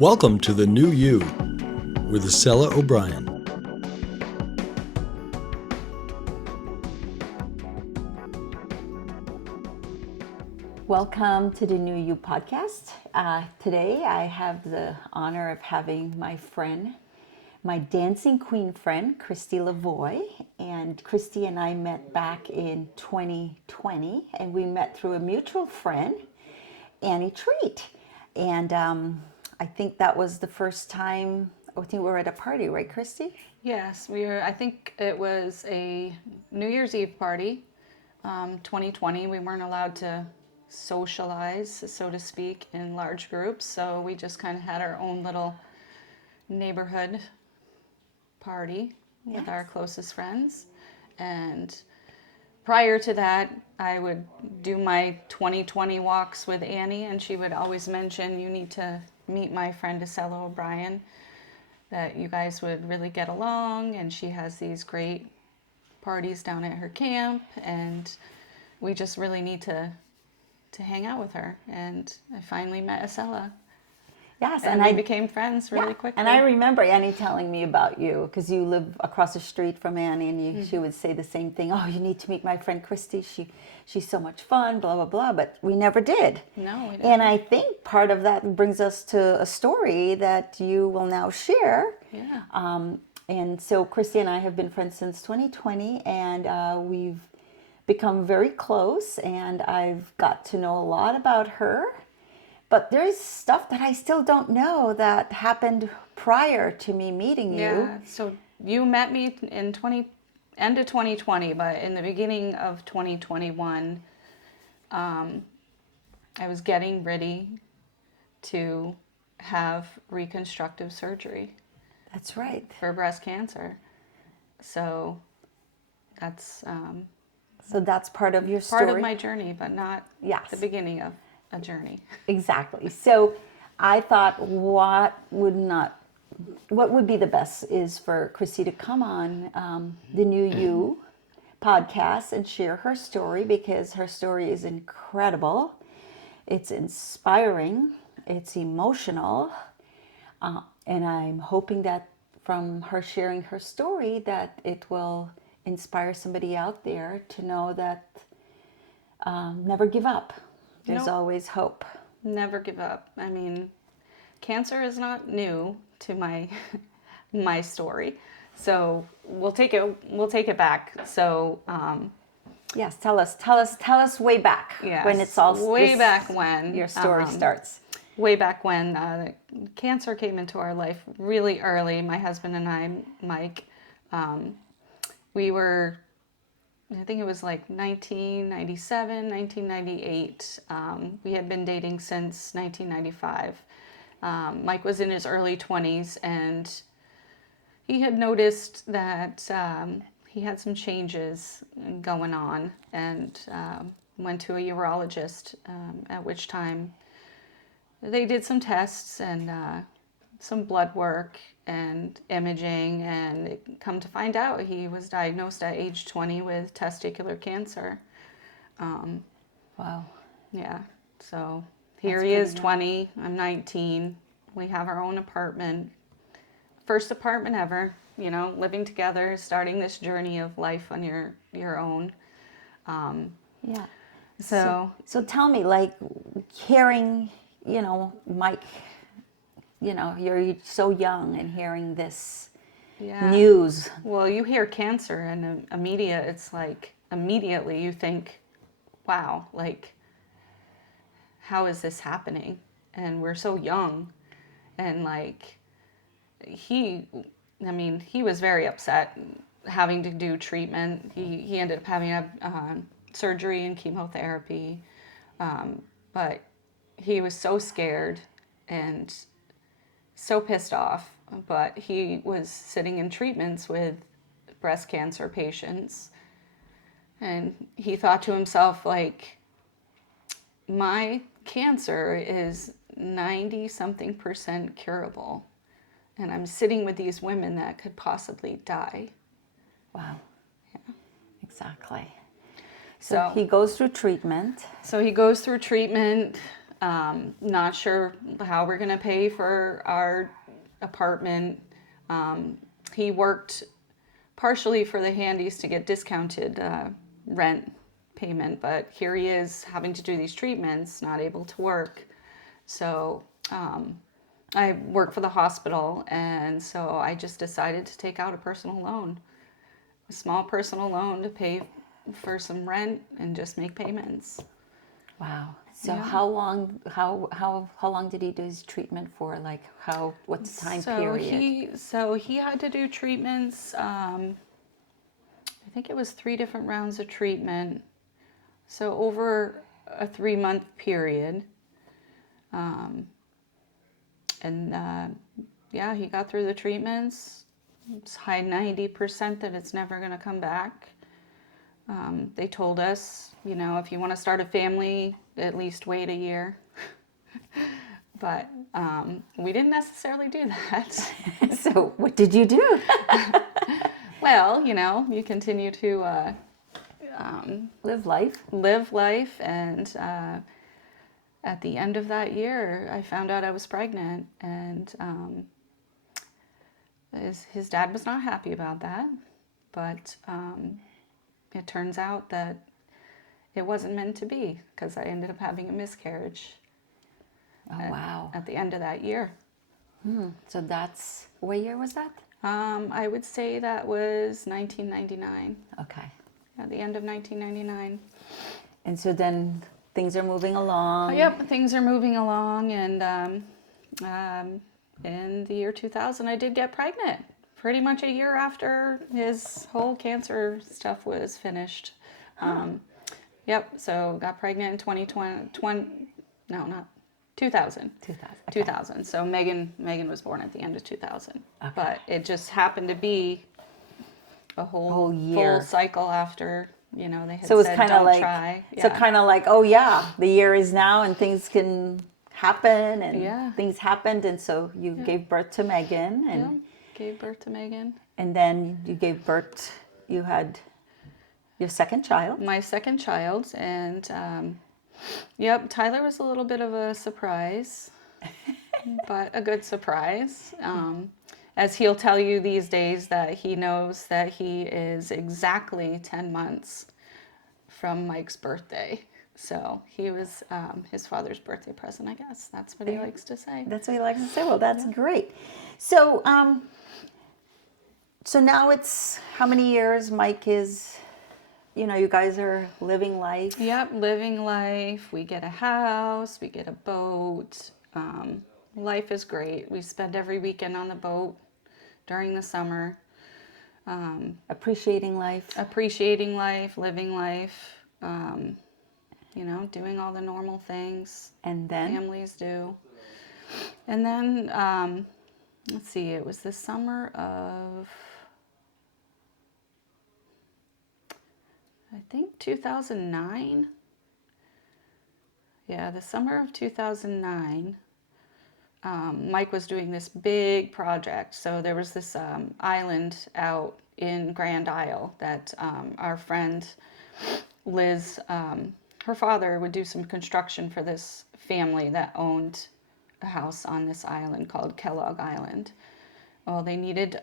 Welcome to The New You with Isela O'Brien. Welcome to the New You podcast. Today I have the honor of having my friend, my dancing queen friend, Christy Lavoie. And Christy and I met back in 2020, and we met through a mutual friend, Annie Treat. And I think that was the first time, I think we were at a party, right, Christy? Yes, we were. I think it was a New Year's Eve party, 2020. We weren't allowed to socialize, so to speak, in large groups. So we just kind of had our own little neighborhood party with our closest friends. And prior to that, I would do my 2020 walks with Annie, and she would always mention, you need to meet my friend Isela O'Brien, that you guys would really get along, and she has these great parties down at her camp, and we just really need to hang out with her. And I finally met Isela. Yes, and we became friends really quickly. And I remember Annie telling me about you, because you live across the street from Annie, and she would say the same thing. Oh, you need to meet my friend Christy. She's so much fun, blah, blah, blah. But we never did. No, we didn't. And I think part of that brings us to a story that you will now share. Yeah. And so Christy and I have been friends since 2020, and we've become very close, and I've got to know a lot about her. But there's stuff that I still don't know that happened prior to me meeting you. Yeah, so you met me in end of 2020, but in the beginning of 2021, I was getting ready to have reconstructive surgery. That's right. For breast cancer. So that's part of your story. part of my journey, but not the beginning of a journey. Exactly. So I thought what would be the best is for Christy to come on the New You podcast and share her story, because her story is incredible. It's inspiring. It's emotional. And I'm hoping that from her sharing her story that it will inspire somebody out there to know that never give up. There's always hope. Never give up. I mean, cancer is not new to my story. So we'll take it back. So yes, tell us way back when it's all back when your story starts. Way back when cancer came into our life really early. My husband and I, Mike, we were, I think it was like 1997, 1998. We had been dating since 1995. Mike was in his early 20s, and he had noticed that he had some changes going on, and went to a urologist, at which time they did some tests and some blood work and imaging, and it come to find out he was diagnosed at age 20 with testicular cancer. Wow. Yeah. So here he is, 20. I'm 19. We have our own apartment. First apartment ever, living together, starting this journey of life on your own. Yeah. So tell me, like, hearing, Mike, you're so young, and hearing this news. Well, you hear cancer, and immediately you think, wow, like, how is this happening? And we're so young. And like, he was very upset having to do treatment. He ended up having surgery and chemotherapy. But he was so scared and so pissed off. But he was sitting in treatments with breast cancer patients. And he thought to himself, like, my cancer is 90-something% curable, and I'm sitting with these women that could possibly die. Wow. Yeah. Exactly. So he goes through treatment. So he goes through treatment. Not sure how we're going to pay for our apartment. He worked partially for the Handies to get discounted rent payment, but here he is having to do these treatments, not able to work. So I work for the hospital, and so I just decided to take out a personal loan, a small personal loan to pay for some rent and just make payments. Wow. So Yeah. how long did he do his treatment for? Like what's the time period? He had to do treatments. I think it was 3 different rounds of treatment. So over a 3-month period. Yeah, he got through the treatments. It's high 90% that it's never going to come back. They told us, if you want to start a family, at least wait a year. But we didn't necessarily do that. So what did you do? Well, you continue to Live life. And at the end of that year, I found out I was pregnant, and his dad was not happy about that, but it turns out that it wasn't meant to be, because I ended up having a miscarriage. Oh, wow. At the end of that year. So what year was that? I would say that was 1999. Okay. At the end of 1999. And so then things are moving along. Yep, things are moving along, and in the year 2000, I did get pregnant. Pretty much a year after his whole cancer stuff was finished. Yep, so got pregnant in 2000. 2000. Okay. 2000. So Megan was born at the end of 2000. Okay. But it just happened to be a whole year. full cycle after, they had So it was said kind of don't like, try. so kind of like, oh yeah, the year is now and things can happen, and things happened, and so you gave birth to Megan, and gave birth to Megan. And then you gave birth, you had your second child. My second child, and Tyler was a little bit of a surprise, but a good surprise. As he'll tell you these days, that he knows that he is exactly 10 months from Mike's birthday. So he was his father's birthday present, I guess. That's what he likes to say. That's what he likes to say. Well, that's great. So, so now it's how many years Mike is, you guys are living life? Yep, living life. We get a house, we get a boat. Life is great. We spend every weekend on the boat during the summer. Appreciating life, living life, doing all the normal things and then families do. And then, let's see, it was the summer of, I think 2009. Yeah, the summer of 2009. Mike was doing this big project. So there was this island out in Grand Isle that our friend Liz, her father would do some construction for this family that owned a house on this island called Kellogg Island. Well, they needed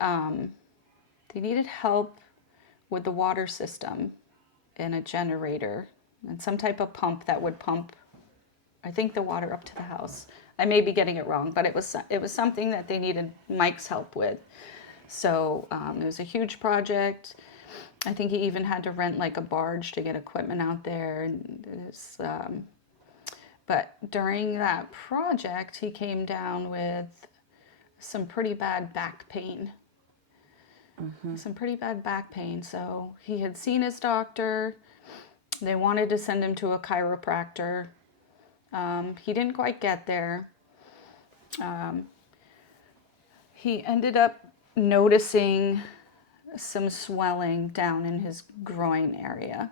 help with the water system and a generator and some type of pump that would pump, I think, the water up to the house. I may be getting it wrong, but it was something that they needed Mike's help with. So it was a huge project. I think he even had to rent like a barge to get equipment out there. But during that project, he came down with some pretty bad back pain. Some pretty bad back pain. So he had seen his doctor. They wanted to send him to a chiropractor. He didn't quite get there. He ended up noticing some swelling down in his groin area.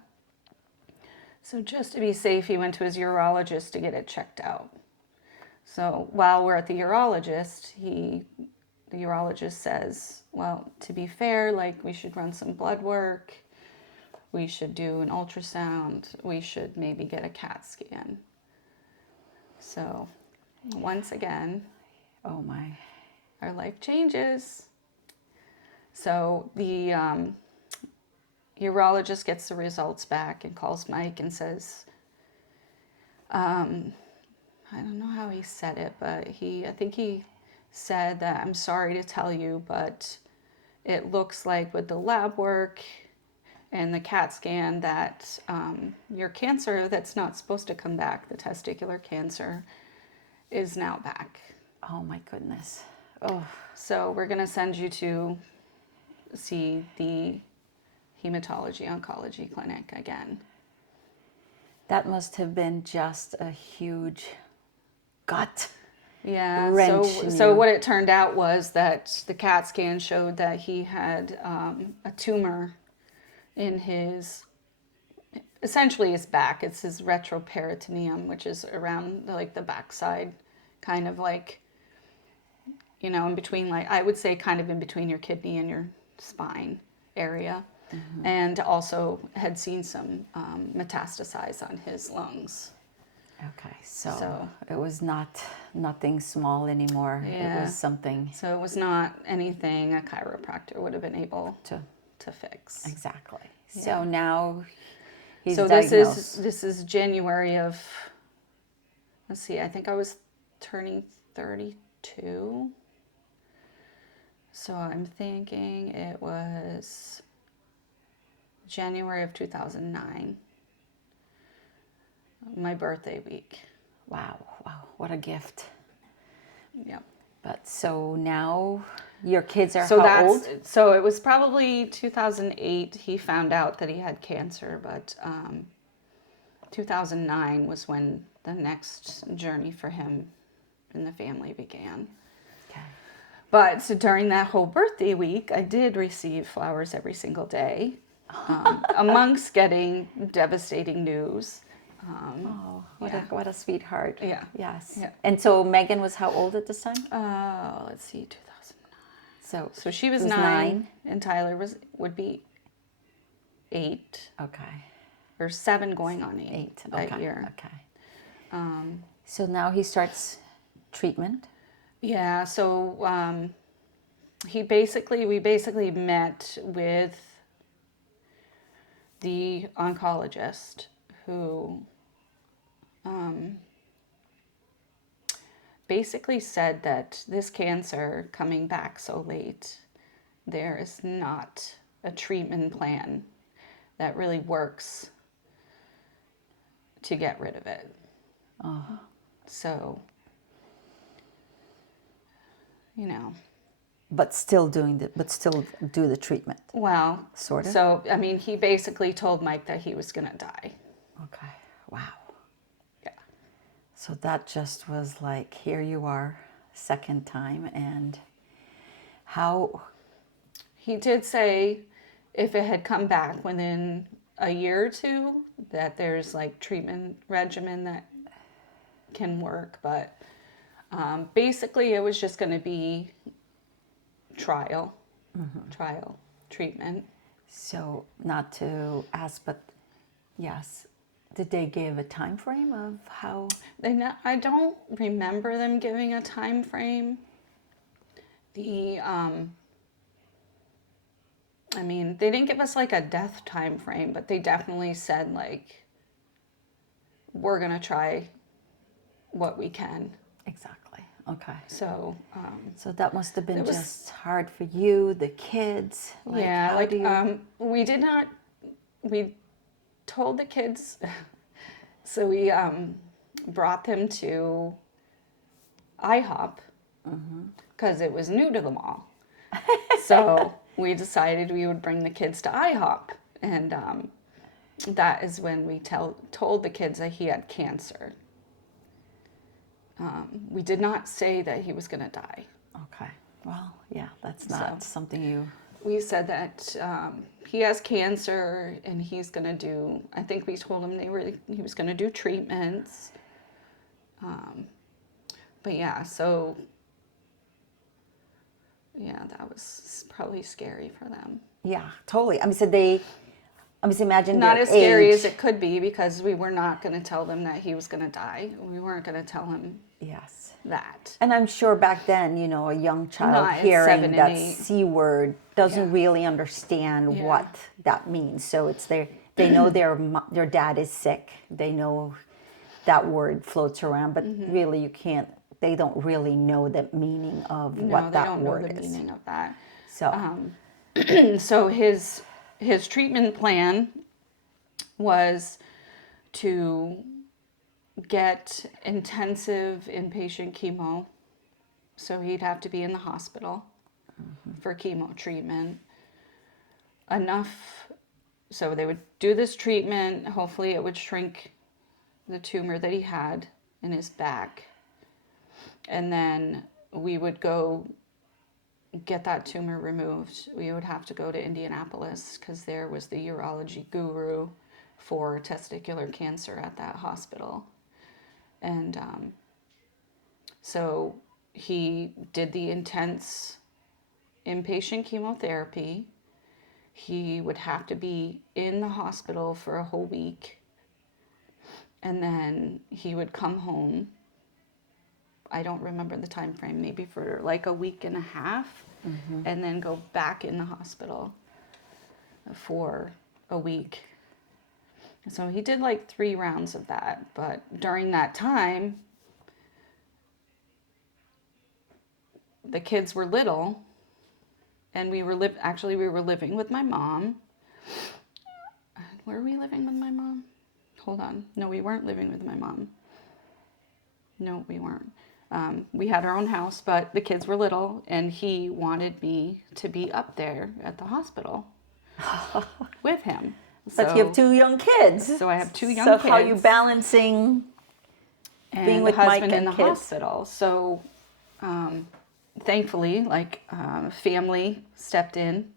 So just to be safe, he went to his urologist to get it checked out. So while we're at the urologist, the urologist says, well, to be fair, like, we should run some blood work. We should do an ultrasound. We should maybe get a CAT scan. So once again, Oh my. our life changes. So the urologist gets the results back and calls Mike and says, I don't know how he said it, but I think he said that, I'm sorry to tell you, but it looks like with the lab work and the CAT scan that your cancer that's not supposed to come back, the testicular cancer, is now back. Oh my goodness. Oh, So we're going to send you to see the hematology oncology clinic again. that must have been just a huge gut Yeah, wrench in so you. what it turned out was that the CAT scan showed that he had a tumor in essentially his back. It's his retroperitoneum, which is around the backside, kind of like, in between, like, I would say kind of in between your kidney and your spine area. And also had seen some metastasize on his lungs. Okay, so So- it was nothing small anymore. It Yeah. was something So it was not anything a chiropractor would have been able to to fix. exactly. Yeah. So now he's So diagnosed. this is January of, let's see, I think I was turning 32. So I'm thinking it was January of 2009, my birthday week. Wow, what a gift. Yep. But so now your kids are So how old? so it was probably 2008 he found out that he had cancer, but 2009 was when the next journey for him and the family began. Okay. But so during that whole birthday week, I did receive flowers every single day, amongst getting devastating news. Oh, Yeah. what a sweetheart. Yeah. Yes. Yeah. And so Megan was how old at this time? Let's see, 2009. So So she was it 9, and Tyler would be 8 Okay. or 7, going on 8, 8. that Okay. year. Okay. So now he starts treatment. Yeah. So we basically met with the oncologist who basically said that this cancer coming back so late, there is not a treatment plan that really works to get rid of it. So, But still do the treatment. well, Sort of? So, I mean, he basically told Mike that he was going to die. Okay. Wow. Yeah. So that just was like, here you are, second time, and how? He did say if it had come back within a year or two, that there's like treatment regimen that can work, but basically it was just going to be trial treatment. So not to ask, but yes, did they give a time frame of how? I don't remember them giving a time frame. I mean, they didn't give us like a death time frame, but they definitely said like, we're gonna try what we can. Exactly. Okay. So So that must have been It was- just hard for you, the kids. yeah, how like do you? we told the kids, so we brought them to IHOP because it was new to them all. So we decided we would bring the kids to IHOP, and that is when we told the kids that he had cancer. We did not say that he was going to die. Okay. Well, yeah, that's not something you. We said that he has cancer and he's going to do, I think we told him he was going to do treatments. But yeah, so yeah, that was probably scary for them. Yeah, totally. I mean, so I mean, imagine not their as scary age. as it could be, because we were not going to tell them that he was going to die. We weren't going to tell him Yes. that. And I'm sure back then, you know, a young child Not at hearing 7 and that 8. C word doesn't Yeah. really understand Yeah. what that means. So it's they know their dad is sick. They know that word floats around, but Mm-hmm. really they don't really know the meaning of No, what they that don't know word the is. meaning of that. So, So his treatment plan was to get intensive inpatient chemo. So he'd have to be in the hospital for chemo treatment. Enough, so they would do this treatment. Hopefully it would shrink the tumor that he had in his back. And then we would go get that tumor removed. We would have to go to Indianapolis, because there was the urology guru for testicular cancer at that hospital. And so he did the intense inpatient chemotherapy. He would have to be in the hospital for a whole week. And then he would come home. I don't remember the time frame, maybe for like a week and a half, and then go back in the hospital for a week. So he did like 3 rounds of that. But during that time, the kids were little, and we were living with my mom. Were we living with my mom? Hold on. No, we weren't living with my mom. No, we weren't. We had our own house, but the kids were little, and he wanted me to be up there at the hospital with him. but you have 2 young kids. So I have 2 young so kids. how are you balancing and being with the husband Mike in and the kids? hospital? So thankfully, family stepped in.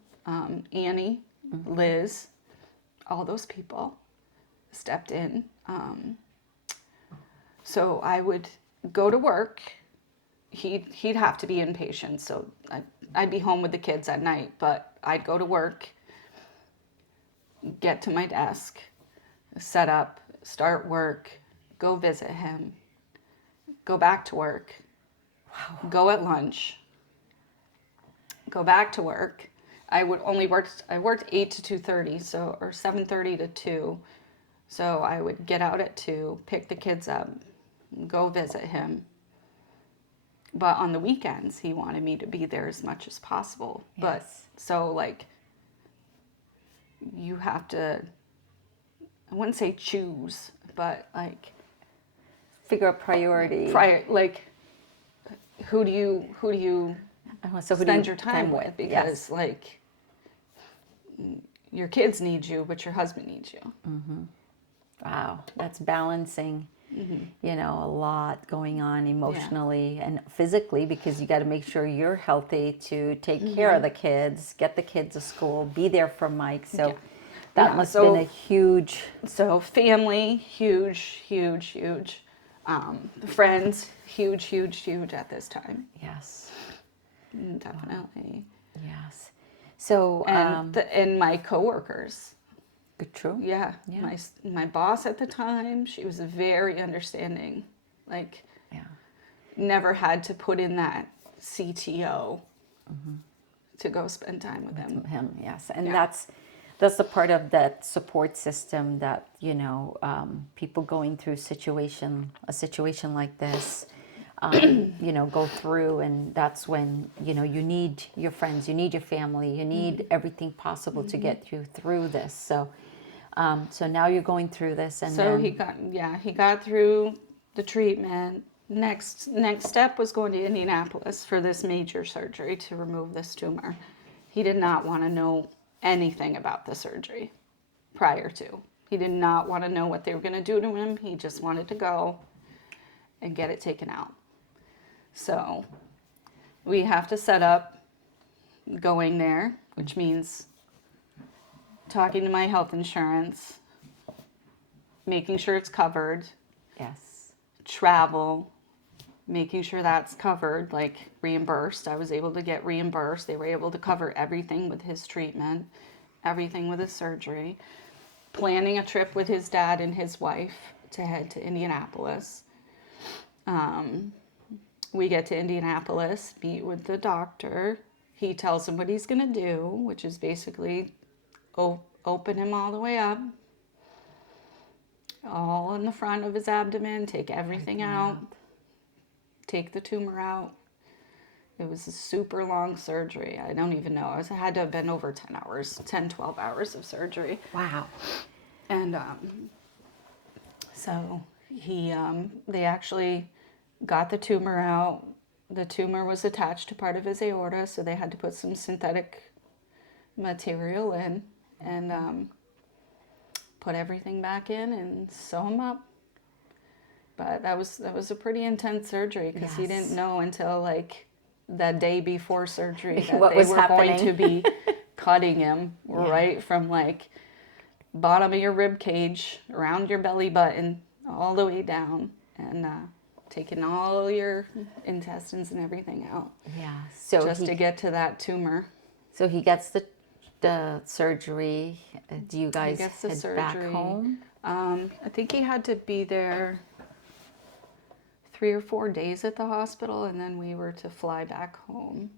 Annie, Liz, all those people stepped in. So I would go to work. He'd have to be inpatient, so I'd be home with the kids at night, but I'd go to work, get to my desk, set up, start work, go visit him, go back to work, go at lunch, go back to work. I worked 8 to 2:30, so, or 7:30 to 2. So I would get out at 2, pick the kids up, go visit him. But on the weekends, he wanted me to be there as much as possible. But Yes. so like, you have to, I wouldn't say choose, but like, Figure out priority. like, who do you So who do spend you your time with? Because Yes. like, your kids need you, but your husband needs you. Wow, that's balancing, you know, a lot going on emotionally and physically, because you got to make sure you're healthy to take care of the kids, get the kids to school, be there for Mike. So that Yeah, must have been a huge. So family, huge. Friends, huge at this time. Yes, Definitely. yes. So And my coworkers. true. Yeah. Yeah. My boss at the time, she was very understanding. Like, Yeah. never had to put in that CTO to go spend time with him. Him, yes, and Yeah. that's the part of that support system that, you know, people going through a situation like this, you know, go through, and that's when, you know, you need your friends, you need your family, you need everything possible to get you through this. So so now you're going through this, and So then he got through the treatment. Next step was going to Indianapolis for this major surgery to remove this tumor. He did not want to know anything about the surgery prior to. He did not want to know what they were going to do to him. He just wanted to go and get it taken out. So we have to set up going there, which means talking to my health insurance, making sure it's covered, yes, travel, making sure that's covered, like reimbursed. I was able to get reimbursed. They were able to cover everything with his treatment, everything with his surgery. planning a trip with his dad and his wife to head to Indianapolis. We get to Indianapolis, meet with the doctor. He tells him what he's going to do, which is basically open him all the way up, all in the front of his abdomen, take everything out, take the tumor out. It was a super long surgery. I don't even know. It had to have been over 10 hours, 10, 12 hours of surgery. Wow. And so they actually got the tumor out. The tumor was attached to part of his aorta, so they had to put some synthetic material in and put everything back in and sew him up. But that was a pretty intense surgery because he didn't know until like the day before surgery that what they was were happening. going to be cutting him right from like bottom of your rib cage around your belly button all the way down and taking all your intestines and everything out. Yeah. So just to get to that tumor. So he gets the surgery. Do you guys gets the head back surgery. home? I think he had to be there 3 or 4 days at the hospital, and then we were to fly back home.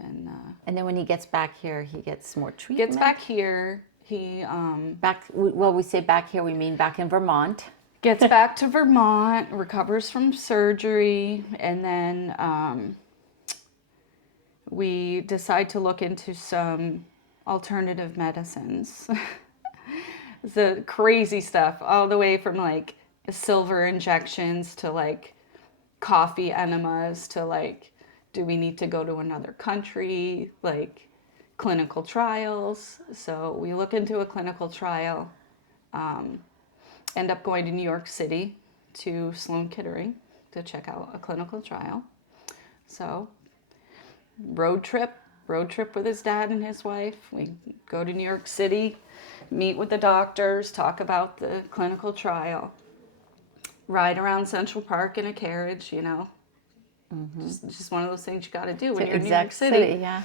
And then when he gets back here, he gets more treatment. Gets back here. He we say back here, we mean back in Vermont. gets back to Vermont, recovers from surgery, and then we decide to look into some alternative medicines. The crazy stuff, all the way from like silver injections to like coffee enemas to like, do we need to go to another country, like clinical trials. So we look into a clinical trial, end up going to New York City to Sloan Kettering to check out a clinical trial. So road trip with his dad and his wife. We go to New York City, meet with the doctors, talk about the clinical trial, ride around Central Park in a carriage, you know. Just one of those things you got to do when you're in New York City. Yeah.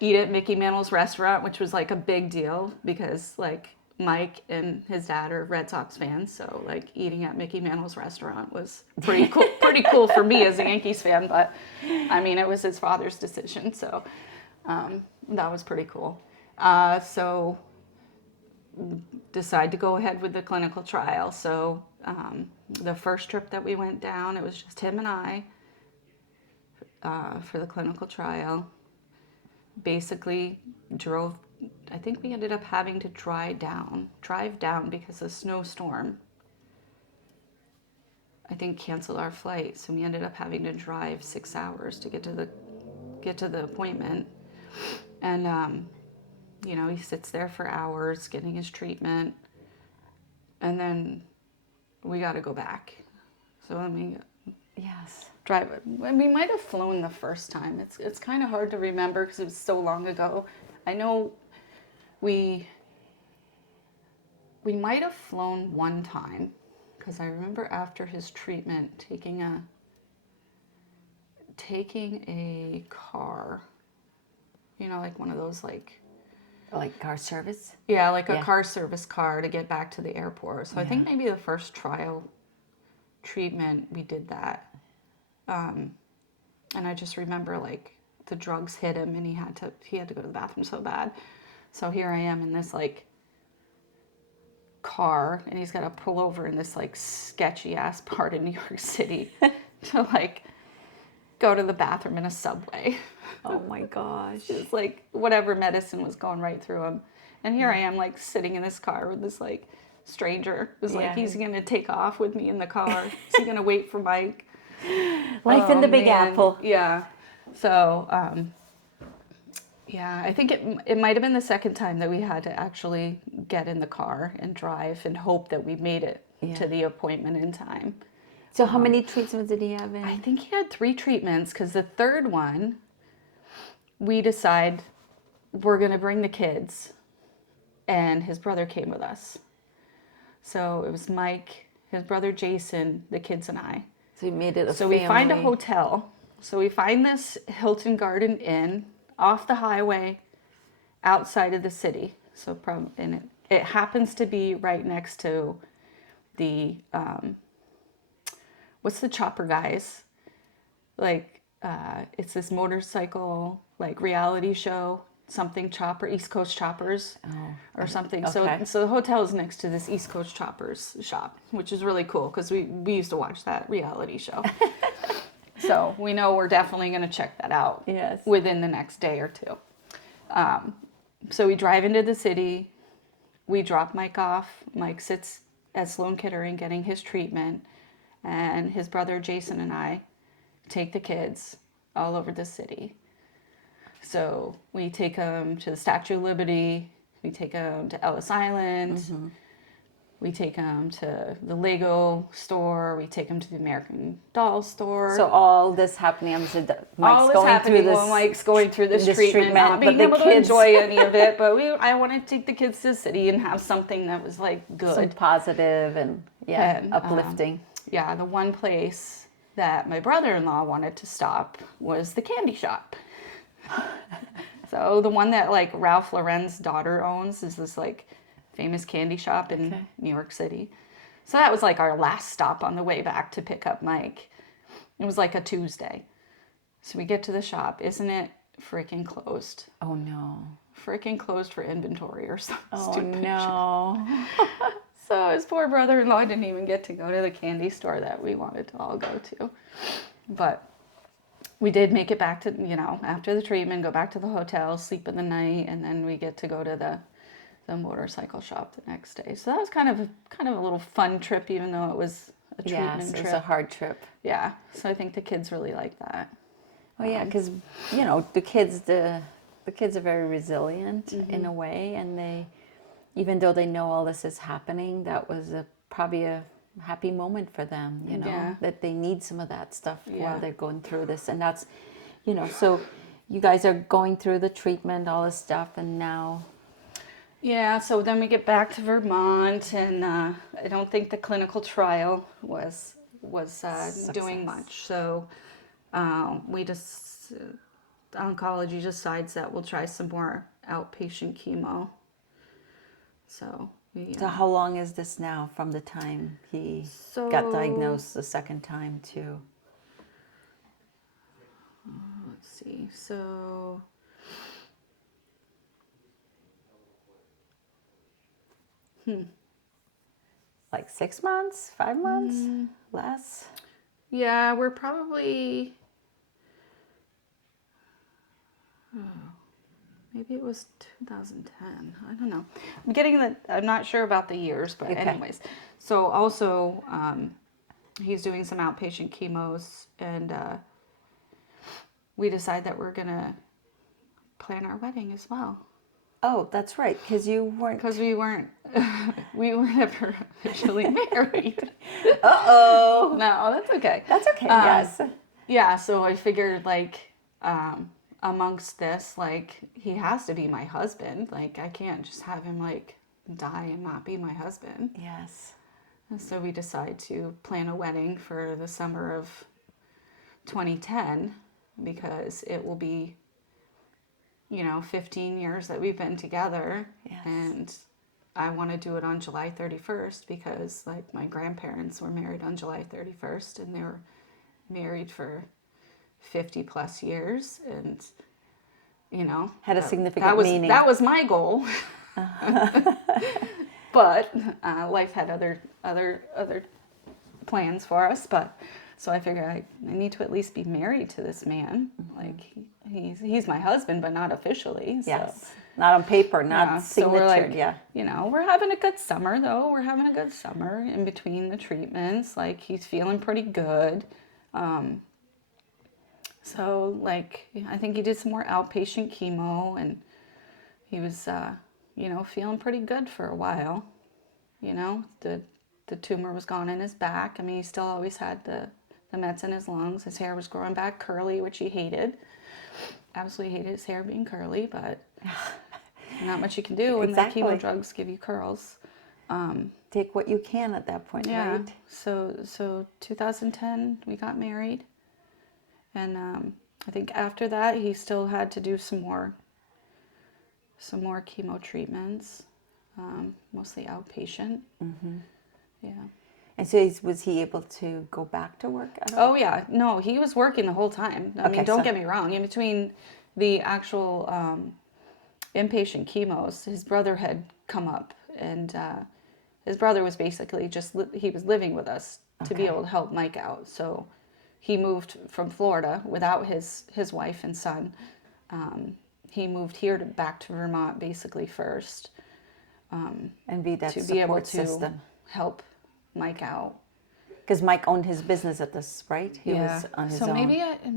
Eat at Mickey Mantle's restaurant, which was like a big deal because like Mike and his dad are Red Sox fans, so like eating at Mickey Mantle's restaurant was pretty cool. Pretty cool for me as a Yankees fan, but I mean it was his father's decision, so that was pretty cool. So decide to go ahead with the clinical trial. So the first trip that we went down, it was just him and I for the clinical trial. Basically drove, I think we ended up having to drive down because a snowstorm, I think, canceled our flight. So we ended up having to drive 6 hours to get to the appointment. And you know, he sits there for hours getting his treatment, and then we got to go back. So I mean, Yes. drive it. We might have flown the first time. It's kind of hard to remember because it was so long ago. I know we might have flown one time because I remember after his treatment taking a car, you know, like one of those like car service? yeah, like a car service car to get back to the airport. So I think maybe the first trial treatment we did that. And I just remember like the drugs hit him and he had to go to the bathroom so bad. So here I am in this like car and he's got to pull over in this like sketchy ass part of New York City to like go to the bathroom in a subway. Oh my gosh. It's like whatever medicine was going right through him. And here I am like sitting in this car with this like stranger who's like, he's going to take off with me in the car. Is he going to wait for Mike? Life in the Big Man. Apple. Yeah. So, yeah, I think it might have been the second time that we had to actually get in the car and drive and hope that we made it to the appointment in time. So how many treatments did he have in? I think he had 3 treatments because the third one, we decide we're going to bring the kids, and his brother came with us. So it was Mike, his brother Jason, the kids, and I. So he made it a So family. we find a hotel. So we find this Hilton Garden Inn off the highway outside of the city. So it happens to be right next to the what's the chopper guys? Like it's this motorcycle like reality show, something chopper, East Coast Choppers or something. Okay. So the hotel is next to this East Coast Choppers shop, which is really cool because we used to watch that reality show. So we know we're definitely going to check that out Yes. within the next day or two. So we drive into the city. We drop Mike off. Mike sits at Sloan Kettering getting his treatment. And his brother Jason and I take the kids all over the city. So we take them to the Statue of Liberty. We take them to Ellis Island. We take them to the Lego store. We take them to the American Doll store. So all this happening, I'm saying that all Mike's this going happening through this. while Mike's going through this this treatment, treatment, not being but the able to kids- enjoy any of it. But I wanted to take the kids to the city and have something that was like good. Some positive and And, uplifting. Yeah, the one place that my brother-in-law wanted to stop was the candy shop. So the one that like Ralph Lauren's daughter owns is this like famous candy shop in New York City. So that was like our last stop on the way back to pick up Mike. It was like a Tuesday. So we get to the shop. Isn't it freaking closed? Oh no. Freaking closed for inventory or something Oh stupid shit. no. So his poor brother-in-law didn't even get to go to the candy store that we wanted to all go to. But we did make it back to, after the treatment, go back to the hotel, sleep in the night, and then we get to go to the motorcycle shop the next day. So that was kind of a little fun trip, even though it was a treatment Yes, trip. it's a hard trip. Yeah. So I think the kids really like that. Oh yeah, because the kids are very resilient in a way, and they, even though they know all this is happening, that was probably a happy moment for them. Yeah. That they need some of that stuff Yeah. while they're going through this, and that's, so you guys are going through the treatment, all this stuff, and now. Yeah, so then we get back to Vermont, and I don't think the clinical trial was doing much. So we just oncology decides that we'll try some more outpatient chemo. So So how long is this now from the time he got diagnosed the second time to? Let's see. So. Like 6 months, 5 months, less? Yeah, we're probably. Maybe it was 2010. I don't know. I'm not sure about the years, but anyways. So also, he's doing some outpatient chemos, and we decide that we're gonna plan our wedding as well. Oh, that's right, because we weren't ever officially married. Uh-oh. No, that's okay. That's okay, yes. Yeah, so I figured amongst this, he has to be my husband. I can't just have him die and not be my husband. Yes. And so we decide to plan a wedding for the summer of 2010 because it will be 15 years that we've been together. Yes. And I want to do it on July 31st because my grandparents were married on July 31st and they were married for 50 plus years, and had a significant meaning. That was my goal. But life had other plans for us, so I figured I need to at least be married to this man. He's my husband, but not officially. So. Yes. Not on paper, not signatured, So we're having a good summer, though. We're having a good summer in between the treatments. He's feeling pretty good. So, I think he did some more outpatient chemo, and he was, feeling pretty good for a while. The tumor was gone in his back. I mean, he still always had the mets in his lungs. His hair was growing back curly, which he hated. Absolutely hated his hair being curly, but not much you can do when the chemo drugs give you curls. Take what you can at that point, right? So 2010, we got married. And I think after that, he still had to do some more chemo treatments. mostly outpatient. Yeah. And so was he able to go back to work at all? Oh yeah, no, he was working the whole time. I mean, don't get me wrong. In between the actual inpatient chemos, his brother had come up, and his brother was basically he was living with us to be able to help Mike out. So he moved from Florida without his wife and son. He moved here back to Vermont basically first, And be that to be able support to system. help Mike out. Because Mike owned his business at this, right? He was on his so own.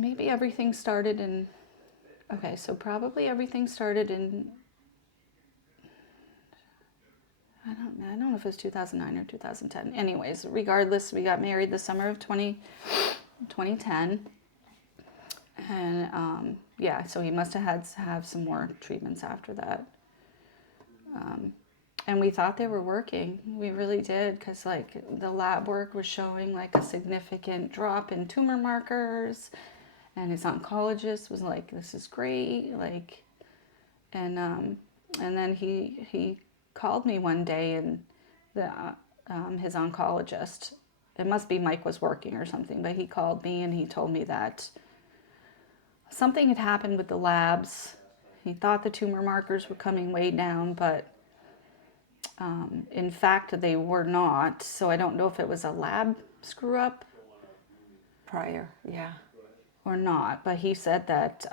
maybe everything started in. Okay, so probably everything started in. I don't know if it was 2009 or 2010. Anyways, regardless, we got married the summer of 2010. And so he must have had to have some more treatments after that. And we thought they were working. We really did, because like the lab work was showing like a significant drop in tumor markers, and his oncologist was like, "This is great." Like, and then he called me one day, and his oncologist, it must be Mike was working or something, but he called me and he told me that something had happened with the labs. He thought the tumor markers were coming way down, but in fact they were not. So I don't know if it was a lab screw up Prior, yeah. or not, but he said that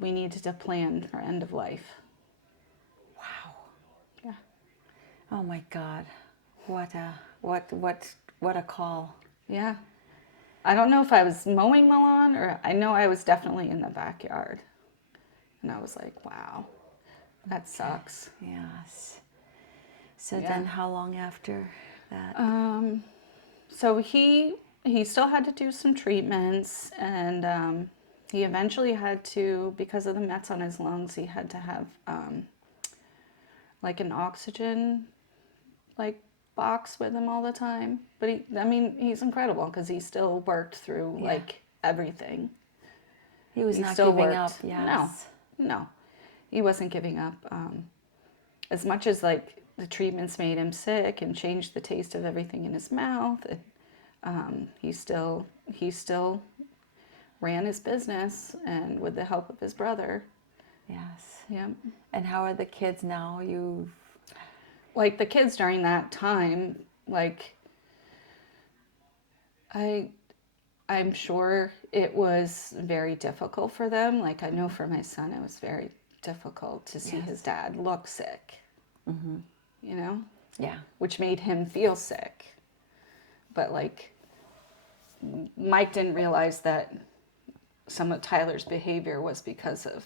we needed to plan for end of life. Wow. Yeah. Oh my God. What a call. Yeah. I don't know if I was mowing the lawn, or I know I was definitely in the backyard. And I was like, wow, that sucks. Yes. So Yeah. then how long after that? So he still had to do some treatments, and he eventually had to, because of the mets on his lungs, he had to have like an oxygen like box with him all the time. But he's incredible, because he still worked through like everything. He was He not still giving worked. up, yes. No, he wasn't giving up. As much as like the treatments made him sick and changed the taste of everything in his mouth, he still ran his business, and with the help of his brother. Yes. Yeah. And how are the kids now? Like the kids during that time, like I'm sure it was very difficult for them. Like I know for my son, it was very difficult to see his dad look sick. You know? Yeah. Which made him feel sick. But like Mike didn't realize that some of Tyler's behavior was because of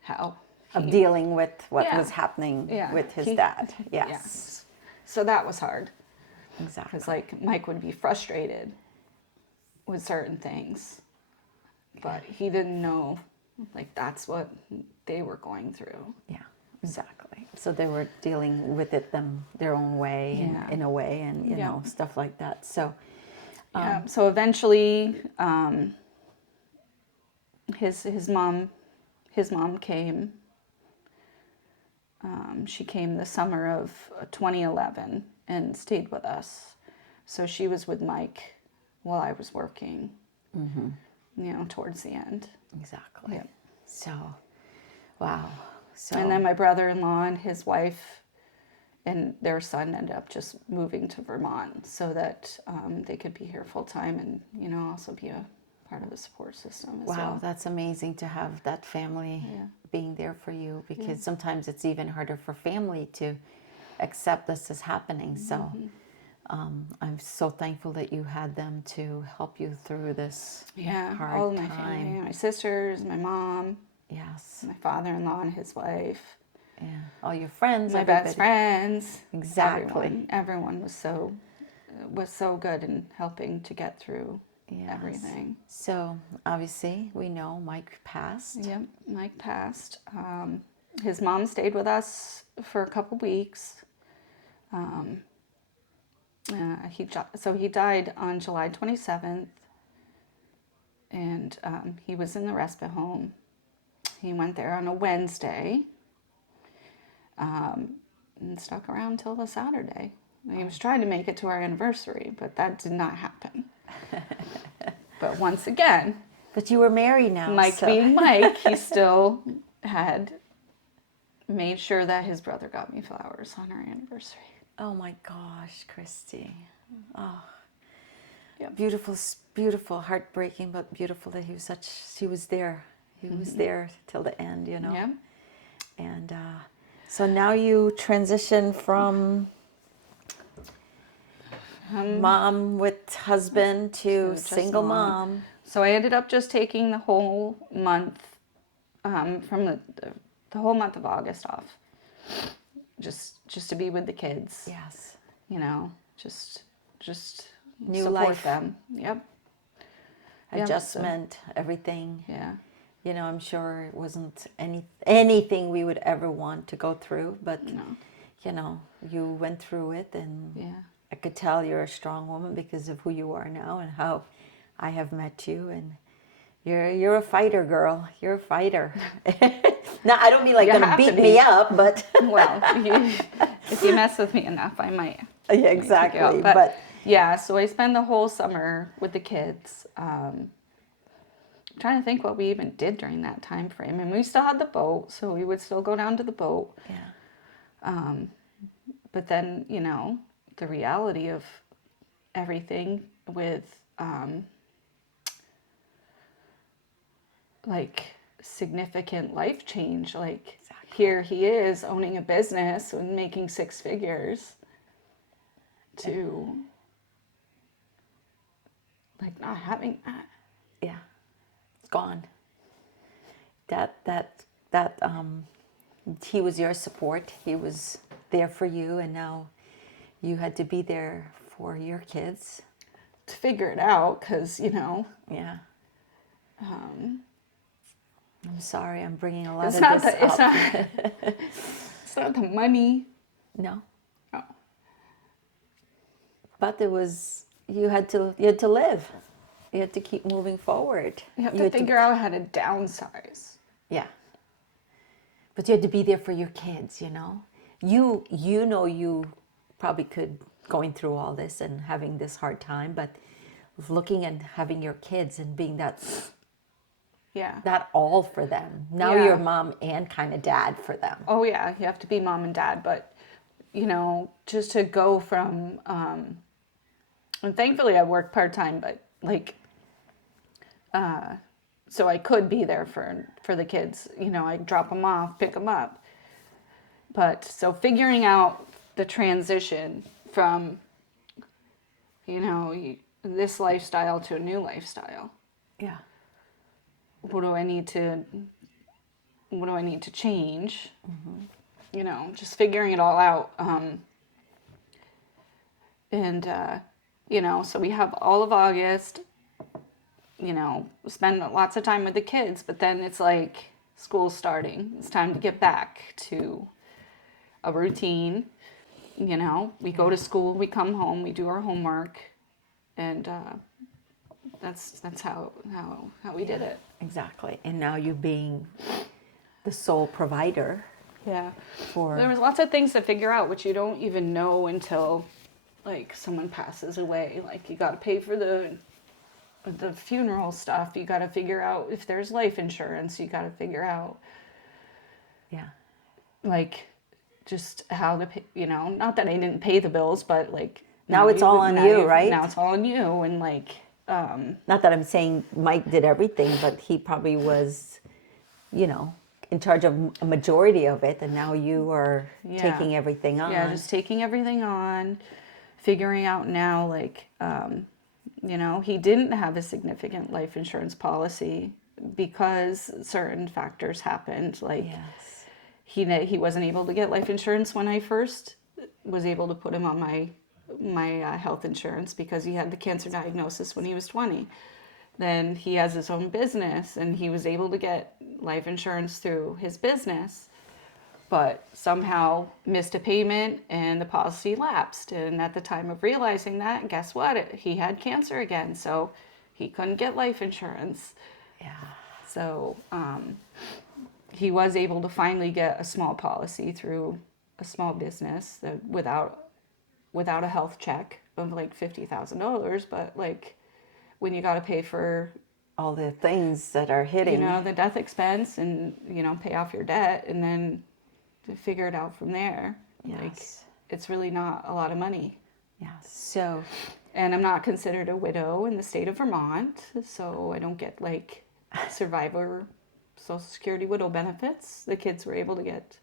how Of dealing with what Yeah. was happening Yeah. with his He- dad. Yeah. Yes. So that was hard, Exactly. because like Mike would be frustrated with certain things, but he didn't know like that's what they were going through. Yeah, exactly. So they were dealing with it their own way, Yeah. in a way, and you know, stuff like that. So Yeah. So eventually, his mom came. She came the summer of 2011 and stayed with us. So she was with Mike while I was working. You know, towards the end. exactly. Yep. So, wow. So And then my brother-in-law and his wife and their son ended up just moving to Vermont, so that they could be here full time, and you know, also be a part of the support system as wow, well. that's amazing to have that family being there for you, because sometimes it's even harder for family to accept this is happening. So I'm so thankful that you had them to help you through this hard all of my time. family, my sisters, my mom, Yes. my father-in-law and his wife, Yeah. All your friends, my everybody. best friends, Exactly. Everyone was so good in helping to get through Yes. everything. So obviously we know Mike passed. Yep, Mike passed. His mom stayed with us for a couple weeks. He died on July 27th, and he was in the respite home. He went there on a Wednesday. and stuck around till the Saturday. He was trying to make it to our anniversary, but that did not happen. But once again, But you were married now. Mike so. being Mike, he still had made sure that his brother got me flowers on our anniversary. Oh my gosh, Christy. Oh. Yep. Beautiful, beautiful, heartbreaking, but beautiful that he was there. He was there till the end, you know. Yeah. And so now you transition from mom with husband to just single mom. mom. So I ended up just taking the whole month from the whole month of August off, just to be with the kids. Yes. You know, just New support life. them. Yep. Yep, Adjustment, everything. Yeah. You know, I'm sure it wasn't anything we would ever want to go through, but No. you know, you went through it, and Yeah. I could tell you're a strong woman because of who you are now and how I have met you, and you're a fighter, girl. You're a fighter. Now, I don't mean like You gonna have to beat be. me up, but Well, if you mess with me enough, I might. yeah, exactly. Kick you out. But yeah, so I spend the whole summer with the kids. I'm trying to think what we even did during that time frame, and we still had the boat, so we would still go down to the boat. yeah, But then, you know, the reality of everything with like significant life change, like here he is owning a business and making 6 figures to like not having that. yeah, it's gone. That he was your support. He was there for you, and now you had to be there for your kids. To figure it out, because you know, Yeah. I'm sorry, I'm bringing a lot it's of not this up. it's not the money. No, No. but it was you had to live. You had to keep moving forward. You have You to had figure out how to downsize. Yeah. But you had to be there for your kids, you know. You know you probably could going through all this and having this hard time, but looking and having your kids and being Yeah. that all for them. Now Yeah. you're mom and kind of dad for them. Oh yeah, you have to be mom and dad, but you know, just to go from and thankfully I work part-time, but like so I could be there for the kids. You know, I drop them off, pick them up. But so figuring out the transition from you know, this lifestyle to a new lifestyle. Yeah. What do I need to change? You know, just figuring it all out. You know, so we have all of August, you know, spend lots of time with the kids, but then it's like school's starting. It's time to get back to a routine. You know, we go to school, we come home, we do our homework, and that's how we did it. Exactly. And now you being the sole provider. Yeah. For There was lots of things to figure out, which you don't even know until like someone passes away. Like you got to pay for the funeral stuff. You got to figure out if there's life insurance. You got to figure out yeah. like just how to pay, you know, not that I didn't pay the bills, but like Now it's all on you, right? Now it's all on you, and like Not that I'm saying Mike did everything, but he probably was, you know, in charge of a majority of it, and now you are taking everything on. Yeah, just taking everything on, figuring out now, like, you know, he didn't have a significant life insurance policy because certain factors happened. Like, Yes. he wasn't able to get life insurance when I first was able to put him on my health insurance because he had the cancer diagnosis when he was 20. Then he has his own business and he was able to get life insurance through his business, but somehow missed a payment and the policy lapsed. And at the time of realizing that, guess what? He had cancer again, so he couldn't get life insurance. Yeah. So he was able to finally get a small policy through a small business that without a health check of like $50,000, but like when you got to pay for All the things that are hitting. the death expense and pay off your debt and then to figure it out from there. Like Yes. it's really not a lot of money. Yes. So, And I'm not considered a widow in the state of Vermont, so I don't get like survivor Social Security widow benefits. The kids were able to get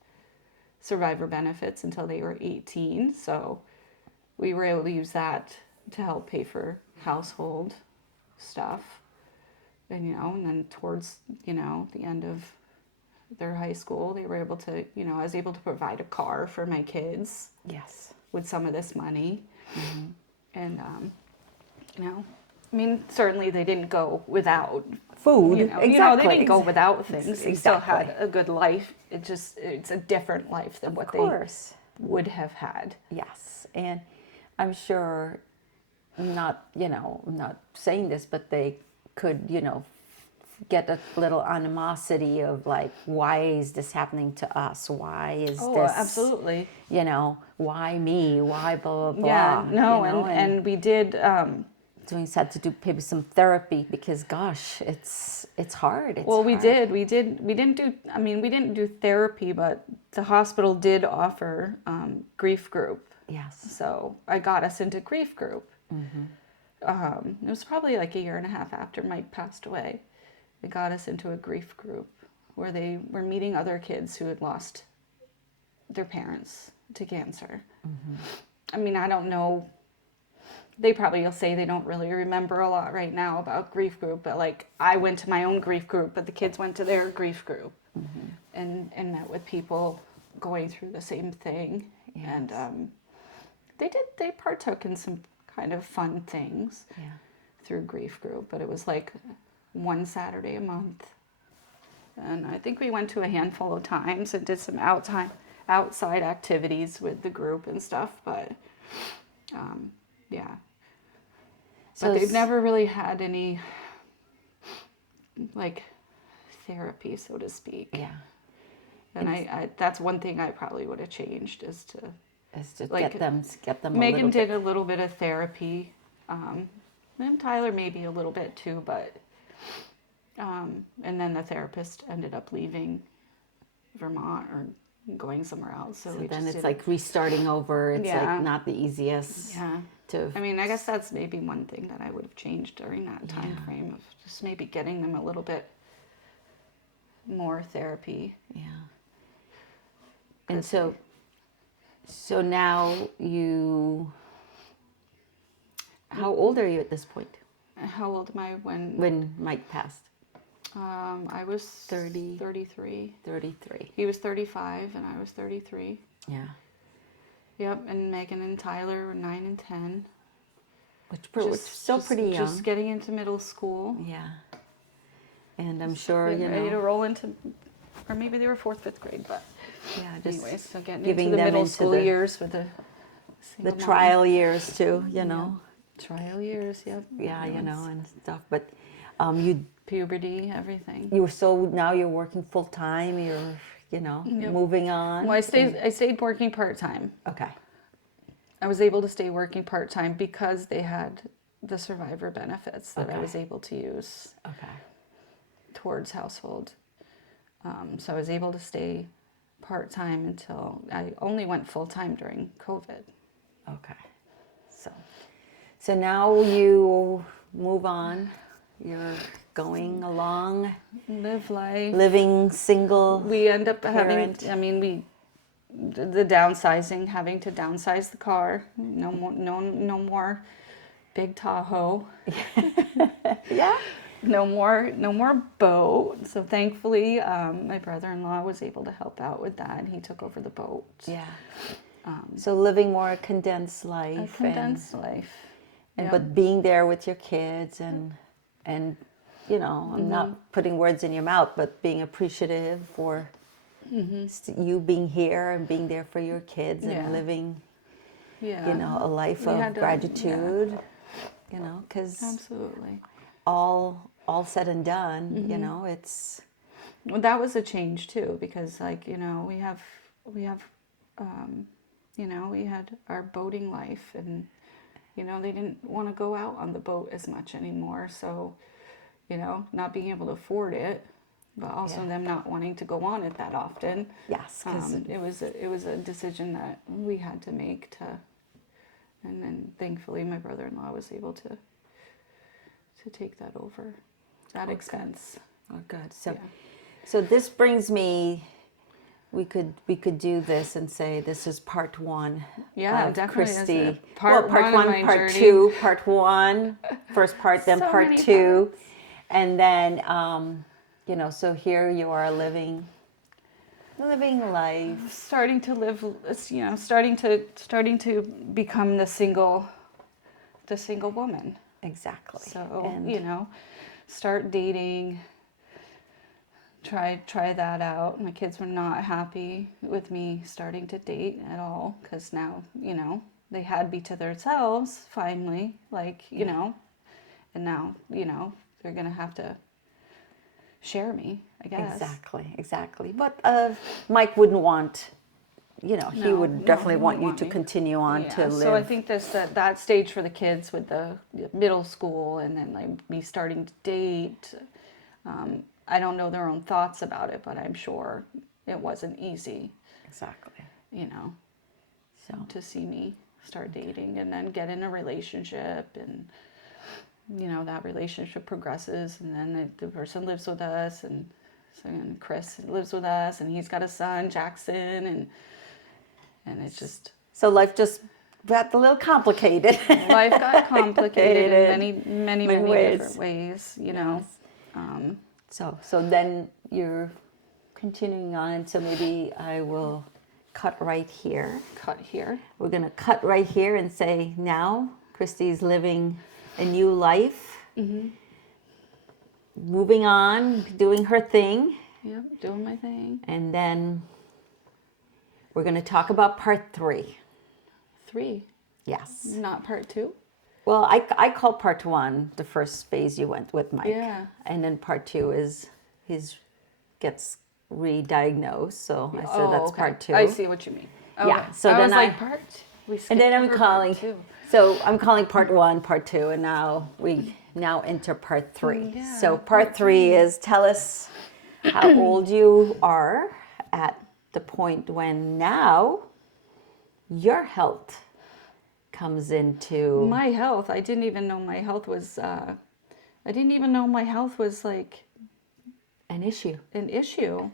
survivor benefits until they were 18, so we were able to use that to help pay for household stuff. And then towards, the end of their high school, they were able to, I was able to provide a car for my kids yes. with some of this money. And, I mean, certainly they didn't go without Food. they didn't go without things. They still Exactly. had a good life. It's a different life than what Of they course. would have had. Yes. And I'm sure not saying this, but they could, get a little animosity of like, why is this happening to us? Why is Oh, this, absolutely. why me? Why blah, blah, blah? Yeah, no, and we did. So we had to do maybe some therapy because, gosh, it's hard. It's Well, we hard. did. We didn't do. I mean, we didn't do therapy, but the hospital did offer grief group. Yes. So I got us into grief group. It was probably like a year and a half after Mike passed away. They got us into a grief group where they were meeting other kids who had lost their parents to cancer. I mean, I don't know. They probably will say they don't really remember a lot right now about grief group, but like I went to my own grief group, but the kids went to their grief group and met with people going through the same thing. Yes. And they partook in some kind of fun things through grief group, but it was like one Saturday a month. And I think we went to a handful of times and did some outside activities with the group and stuff, but yeah. So But they've it's- never really had any like therapy, so to speak. Yeah. And I that's one thing I probably would have changed is to Is to like, get them Megan a little did bit. a little bit of therapy, and Tyler maybe a little bit too, but and then the therapist ended up leaving Vermont or going somewhere else. So, So we then just it's did like restarting over. It's Yeah. like not the easiest yeah. to. I mean, I guess that's maybe one thing that I would have changed during that time Yeah. frame of just maybe getting them a little bit more therapy. Yeah. And so now you. How old are you at this point? How old am I When Mike passed? I was 33. 33. He was 35 and I was 33. Yeah. Yep, and Megan and Tyler were 9 and 10. Which still pretty young. Just getting into middle school. Yeah. And I'm sure, Getting ready to roll into, or maybe they were 4th, 5th grade, but yeah, just anyways, so getting giving into the them middle into school the- years with the the single mom. trial years too, you know. Trial years, yep. Yeah, you know, Yes. and stuff. But you Puberty, everything. now you're working full time. You're Yep. moving on. Well, I stayed working part-time. Okay. I was able to stay working part-time because they had the survivor benefits that I Okay. was able to use Okay. towards household. So I was able to stay part-time until I only went full-time during COVID. Okay. So now you move on. You're going along, Live life. living single. We end up parent. having, the downsizing, having to downsize the car. No more big Tahoe. Yeah. No more boat. So thankfully, my brother-in-law was able to help out with that. He took over the boat. Yeah. So living more condensed A life. condensed life. And Yeah. but being there with your kids and I'm not putting words in your mouth, but being appreciative for you being here and being there for your kids Yeah. and living Yeah. a life We of had to- gratitude, because Absolutely. all said and done, it's Well, that was a change too, because we have you know, we had our boating life, and, you know, they didn't want to go out on the boat as much anymore. So, you know, not being able to afford it, but also them not wanting to go on it that often. Yes, because It was a decision that we had to make and then thankfully my brother-in-law was able to take that over, that expense. oh, good. So, Yeah. so this brings me. We could do this and say this is part one. Yeah, of definitely is Christy. a part part one of one, my part journey. two, part one, first part, then So part many two, parts. and then you know. So here you are living life. Starting to live, you know, starting to become the single woman. Exactly. So, and you know, start dating, try that out. My kids were not happy with me starting to date at all, because now, you know, they had me to themselves finally, like, you know, and now, you know, they're gonna have to share me, I guess. Exactly. But Mike wouldn't want. You know, he No, would definitely he want wouldn't you to me. continue on to live. So I think that stage for the kids with the middle school, and then like me starting to date. I don't know their own thoughts about it, but I'm sure it wasn't easy, Exactly. you know, So to see me start dating and then get in a relationship, and, you know, that relationship progresses, and then the person lives with us, and so and Chris lives with us, and he's got a son, Jackson, and it's just so life just got a little complicated. life got complicated in many ways. different ways, you know. So then you're continuing on. So maybe I will cut right here. Cut here. We're going to cut right here and say now Christy's living a new life. Moving on, doing her thing. Yep, doing my thing. And then we're going to talk about part 3. 3, Yes. not part 2. Well, I call part 1 the first phase you went with Mike. Yeah. And then part 2 is gets re-diagnosed. So I said that's okay. part 2. I see what you mean. Okay. Yeah. So I then was like, part. We and then I'm skipped over calling. part 2. So I'm calling part 1, part 2, and now we enter part 3. Yeah, So part 3 is tell us how old you are at the point when now your health comes into My health. I didn't even know my health was. I didn't even know my health was like an issue. an issue.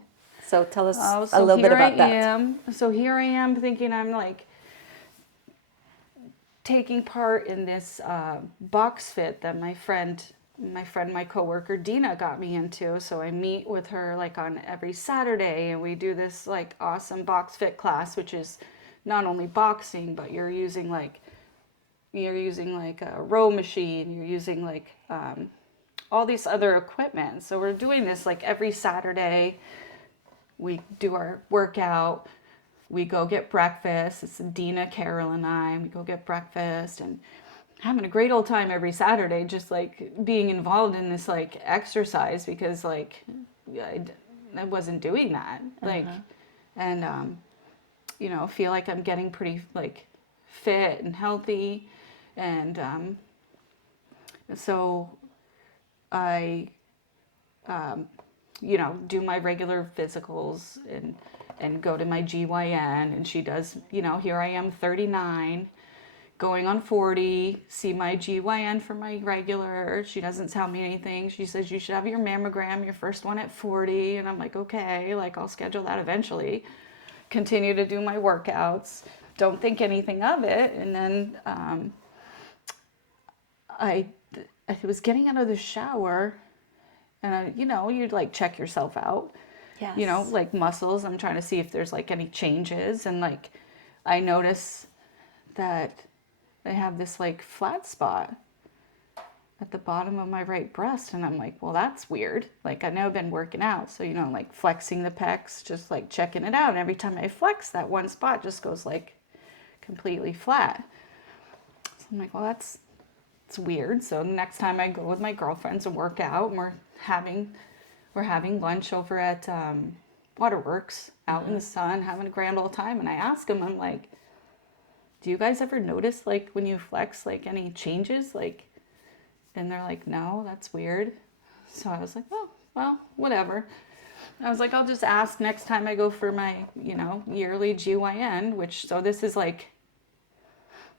So tell us Oh, a so little bit here I about that. am. So here I am thinking I'm like taking part in this box fit that my coworker Dina got me into. So I meet with her like on every Saturday, and we do this like awesome box fit class, which is not only boxing, but you're using like a row machine, you're using like all these other equipment. So we're doing this like every Saturday. We do our workout. We go get breakfast. It's Dina, Carol, and I. We go get breakfast and having a great old time every Saturday, just like being involved in this like exercise, because like I wasn't doing that. Like, and you know, feel like I'm getting pretty like fit and healthy. And so I, you know, do my regular physicals and go to my GYN, and she does, you know, here I am 39, going on 40, see my GYN for my regular. She doesn't tell me anything. She says, you should have your mammogram, your first one at 40. And I'm like, okay, like I'll schedule that eventually. Continue to do my workouts. Don't think anything of it. And then I was getting out of the shower, and you know, you'd like check yourself out. Yes. You know, like muscles. I'm trying to see if there's like any changes, and like I notice that I have this like flat spot at the bottom of my right breast, and I'm like, well, that's weird. Like I know I've been working out, so you know, like flexing the pecs, just like checking it out. And every time I flex, that one spot just goes like completely flat. So I'm like, well, it's weird. So the next time I go with my girlfriends and work out, and we're having lunch over at waterworks out in the sun, having a grand old time. And I asked them, I'm like, do you guys ever notice, like, when you flex, like, any changes? Like, and they're like, no, that's weird. So I was like, oh, well, whatever. I was like, I'll just ask next time I go for my, yearly GYN, so this is like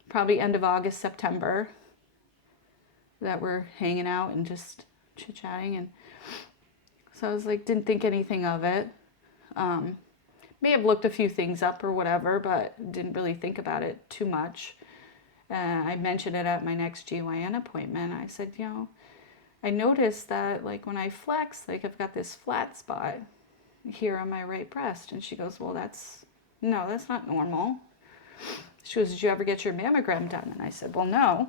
probably end of August, September, that we're hanging out and just chit-chatting. And so I was like, didn't think anything of it. May have looked a few things up or whatever, but didn't really think about it too much. I mentioned it at my next GYN appointment. I said, I noticed that, like, when I flex, like, I've got this flat spot here on my right breast. And she goes, well, that's not normal. She goes, did you ever get your mammogram done? And I said, well, no.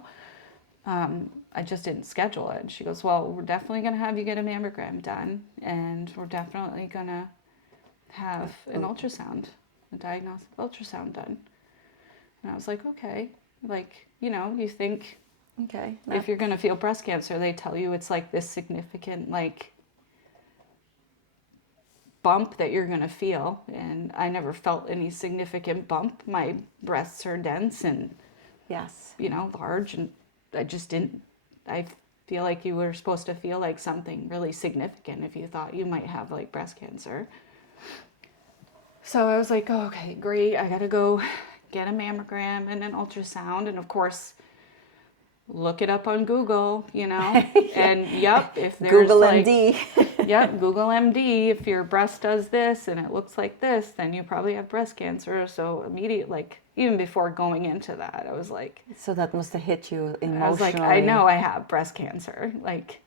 I just didn't schedule it. And she goes, well, we're definitely going to have you get a mammogram done. And we're definitely going to have an ultrasound, a diagnostic ultrasound done. And I was like, okay. Like, you think, Okay. if you're going to feel breast cancer, they tell you it's like this significant, like, bump that you're going to feel. And I never felt any significant bump. My breasts are dense and, Yes. large. And I just didn't, I feel like you were supposed to feel like something really significant if you thought you might have, like, breast cancer. So I was like, oh, okay, great. I got to go get a mammogram and an ultrasound. And of course, look it up on Google, and yep, if there's Google like, MD. yep, Google MD, if your breast does this and it looks like this, then you probably have breast cancer. So immediately, like, even before going into that, I was like, So that must have hit you emotionally. I was like, I know I have breast cancer. Like,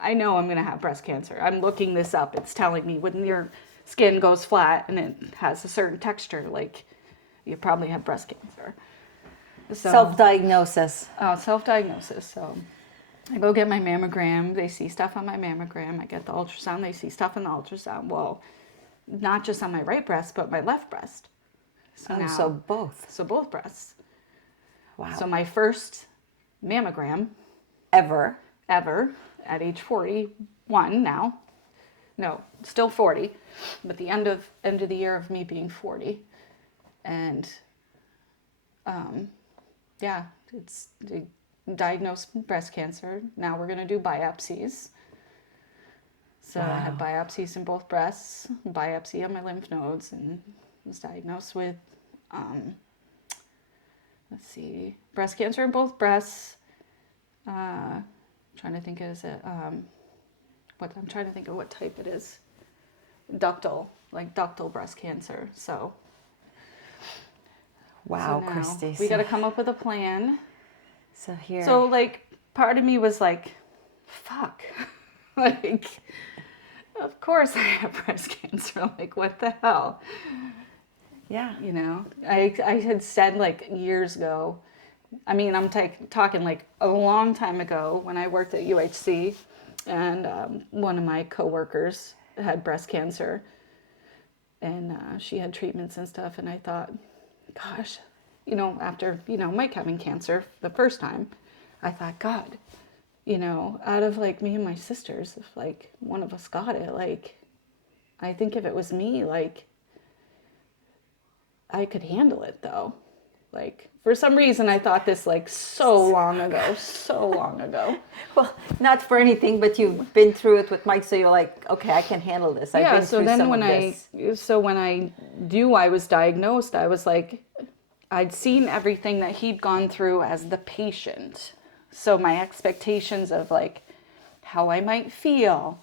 I know I'm going to have breast cancer. I'm looking this up. It's telling me when your skin goes flat and it has a certain texture, like, you probably have breast cancer. So, Self-diagnosis. Self-diagnosis. So I go get my mammogram. They see stuff on my mammogram. I get the ultrasound. They see stuff in the ultrasound. Well, not just on my right breast, but my left breast. So both. So both breasts. Wow. So my first mammogram Ever. at age 41 now. No, still 40, but the end of the year of me being 40. And yeah, it's diagnosed diagnosed cancer. Now we're going to do biopsies. So I had biopsies in both breasts, biopsy on my lymph nodes, and was diagnosed with, breast cancer in both breasts. Trying to think, is it, I'm trying to think of what type it is. Ductal breast cancer. So. Wow, So now Christy. we got to come up with a plan. So here. So, like, part of me was like, fuck. Like, of course I have breast cancer. Like, what the hell? Yeah. I had said, like, years ago, I mean, I'm talking like a long time ago when I worked at UHC, and one of my coworkers had breast cancer, and she had treatments and stuff, and I thought, gosh, after, Mike having cancer the first time, I thought, God, out of, like, me and my sisters, if, like, one of us got it, like, I think if it was me, like, I could handle it, though. Like, for some reason, I thought this, like, so long ago. Well, not for anything, but you've been through it with Mike, so you're like, okay, I can handle this. I've been so through then some when of this. when I was diagnosed, I was like, I'd seen everything that he'd gone through as the patient. So my expectations of, like, how I might feel,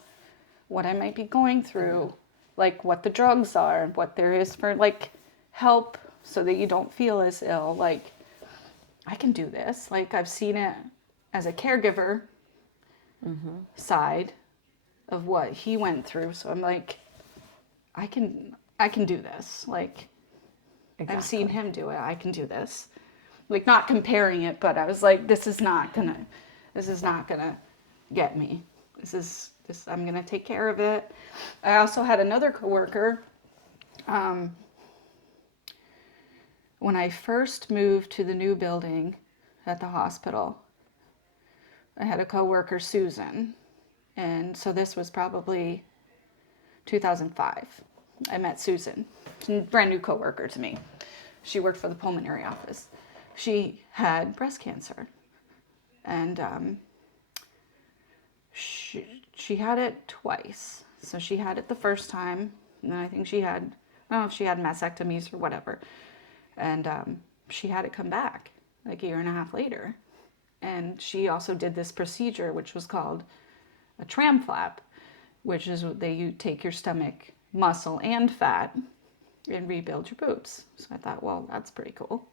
what I might be going through, like, what the drugs are, what there is for, like, help so that you don't feel as ill. Like, I can do this. Like, I've seen it as a caregiver side of what he went through. So I'm like, I can do this. Like, Exactly. I've seen him do it. I can do this. Like, not comparing it, but I was like, this is not gonna get me. I'm gonna take care of it. I also had another coworker, when I first moved to the new building at the hospital, I had a coworker, Susan. And so this was probably 2005. I met Susan, a brand new coworker to me. She worked for the pulmonary office. She had breast cancer, and she had it twice. So she had it the first time, and then I think I don't know if she had mastectomies or whatever, and she had it come back like a year and a half later. And she also did this procedure, which was called a tram flap, which is you take your stomach muscle and fat and rebuild your boobs. So I thought, well, that's pretty cool.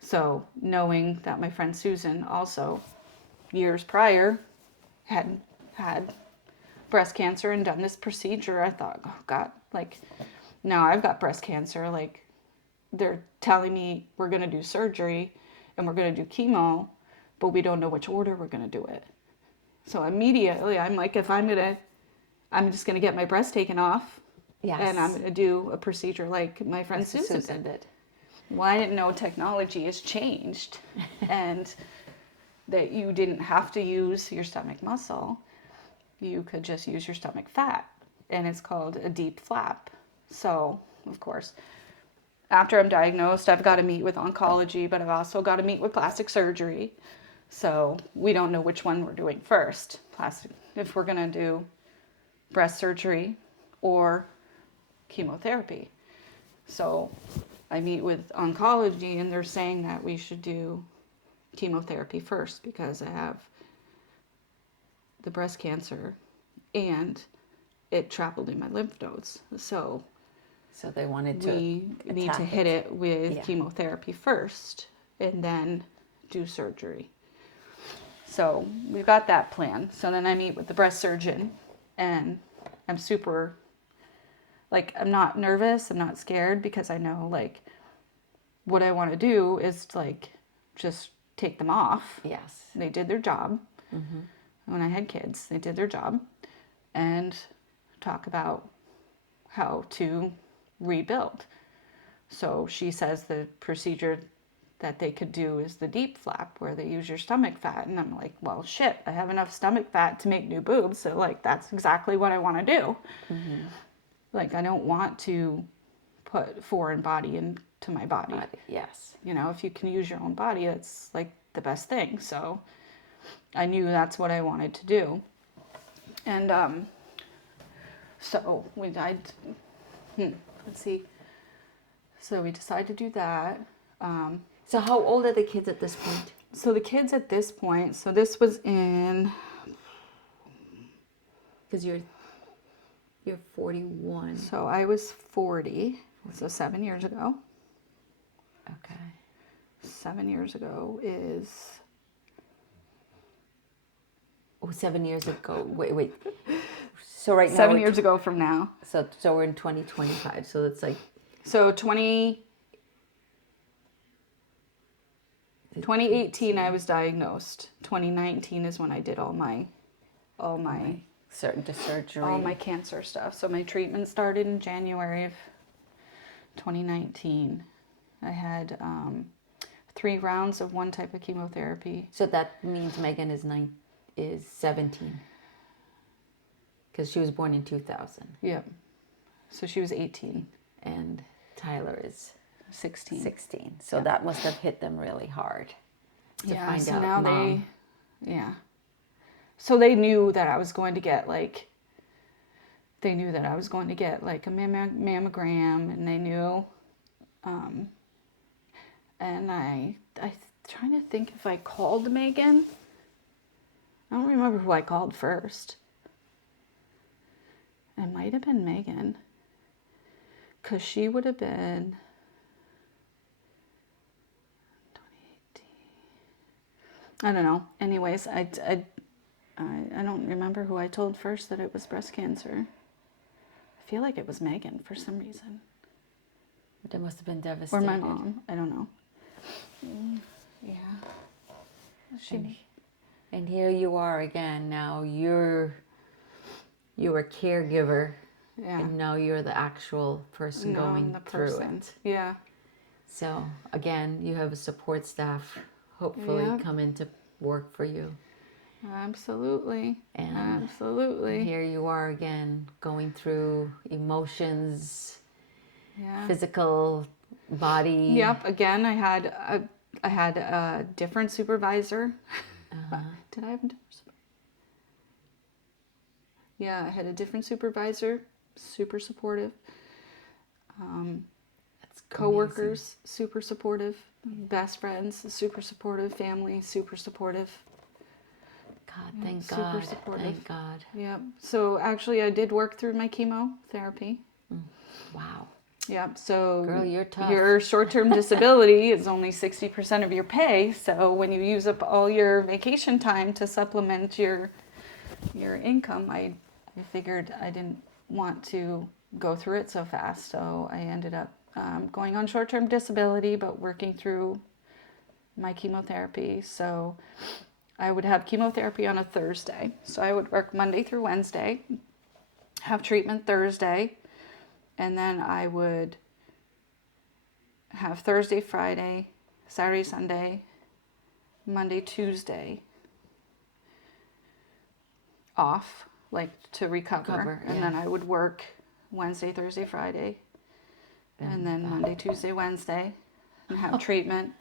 So knowing that my friend Susan also years prior had breast cancer and done this procedure, I thought, oh God, like now I've got breast cancer. Like they're telling me we're going to do surgery and we're going to do chemo, but we don't know which order we're going to do it. So immediately I'm like, I'm just going to get my breast taken off. Yes. And I'm going to do a procedure like my friend Susan did. Well, I didn't know technology has changed and that you didn't have to use your stomach muscle. You could just use your stomach fat, and it's called a deep flap. So, of course, after I'm diagnosed, I've got to meet with oncology, but I've also got to meet with plastic surgery. So we don't know which one we're doing first. If we're going to do breast surgery or chemotherapy. So I meet with oncology, and they're saying that we should do chemotherapy first because I have the breast cancer and it traveled in my lymph nodes. So they wanted to we need to hit it with chemotherapy first and then do surgery. So we've got that plan. So then I meet with the breast surgeon, and I'm super, like, I'm not nervous, I'm not scared, because I know, like, what I want to do is, like, just take them off. Yes. They did their job. Mm-hmm. When I had kids, they did their job, and talk about how to rebuild. So she says the procedure that they could do is the deep flap, where they use your stomach fat. And I'm like, well, shit, I have enough stomach fat to make new boobs. So, like, that's exactly what I want to do. Mm-hmm. Like, I don't want to put foreign body into my body. Yes. You know, if you can use your own body, that's, like, the best thing. So I knew that's what I wanted to do. And so we let's see. So we decided to do that. So how old are the kids at this point? So the kids at this point, so this was in... Because you're 41. So I was 40, so 7 years ago. Okay. 7 years ago is... Oh, 7 years ago. Wait. So right now... 7 years ago from now. So we're in 2025, so it's like... So 2018 I was diagnosed. 2019 is when I did all my surgery, all my cancer stuff. So my treatment started in January of 2019. I had 3 rounds of one type of chemotherapy. So that means Megan is 17, because she was born in 2000. Yeah. So she was 18, and Tyler is 16. So that must have hit them really hard to find so out. Now Mom. So they knew that I was going to get like a mammogram, and they knew, and I trying to think if I called Megan. I don't remember who I called first. It might have been Megan, because she would have been 2018. I don't know. Anyways, I don't remember who I told first that it was breast cancer. I feel like it was Megan for some reason. But it must have been devastating. Or my mom. I don't know. Yeah. And here you are again. Now you're a caregiver. Yeah. And now you're the actual person going through it. Yeah. So again, you have a support staff hopefully come into work for you. Absolutely. And Absolutely. here you are again, going through emotions, Yeah. physical, body. Yep. Again, I had a different supervisor. Did I have a different? Yeah, I had a different supervisor, super supportive. That's Coworkers, super supportive. Best friends, super supportive. Family, super supportive. God, thank super God. supportive. Thank God. Yep. So actually, I did work through my chemotherapy. Wow. Yep. So Girl, you're tough. your short-term disability is only 60% of your pay. So when you use up all your vacation time to supplement your income, I figured I didn't want to go through it so fast. So I ended up going on short-term disability, but working through my chemotherapy. So I would have chemotherapy on a Thursday. So I would work Monday through Wednesday, have treatment Thursday, and then I would have Thursday, Friday, Saturday, Sunday, Monday, Tuesday off, like to recover. And then I would work Wednesday, Thursday, Friday, and then Monday, Tuesday, Wednesday, and have treatment.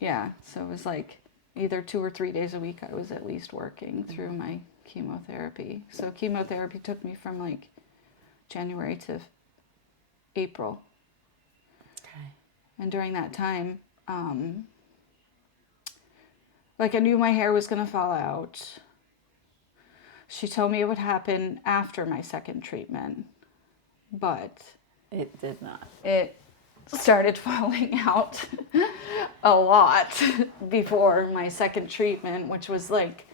Yeah, so it was like either 2 or 3 days a week I was at least working through my chemotherapy. So chemotherapy took me from like January to April. Okay. And during that time, like I knew my hair was going to fall out. She told me it would happen after my second treatment, but It did not. it started falling out a lot before my second treatment, which was like,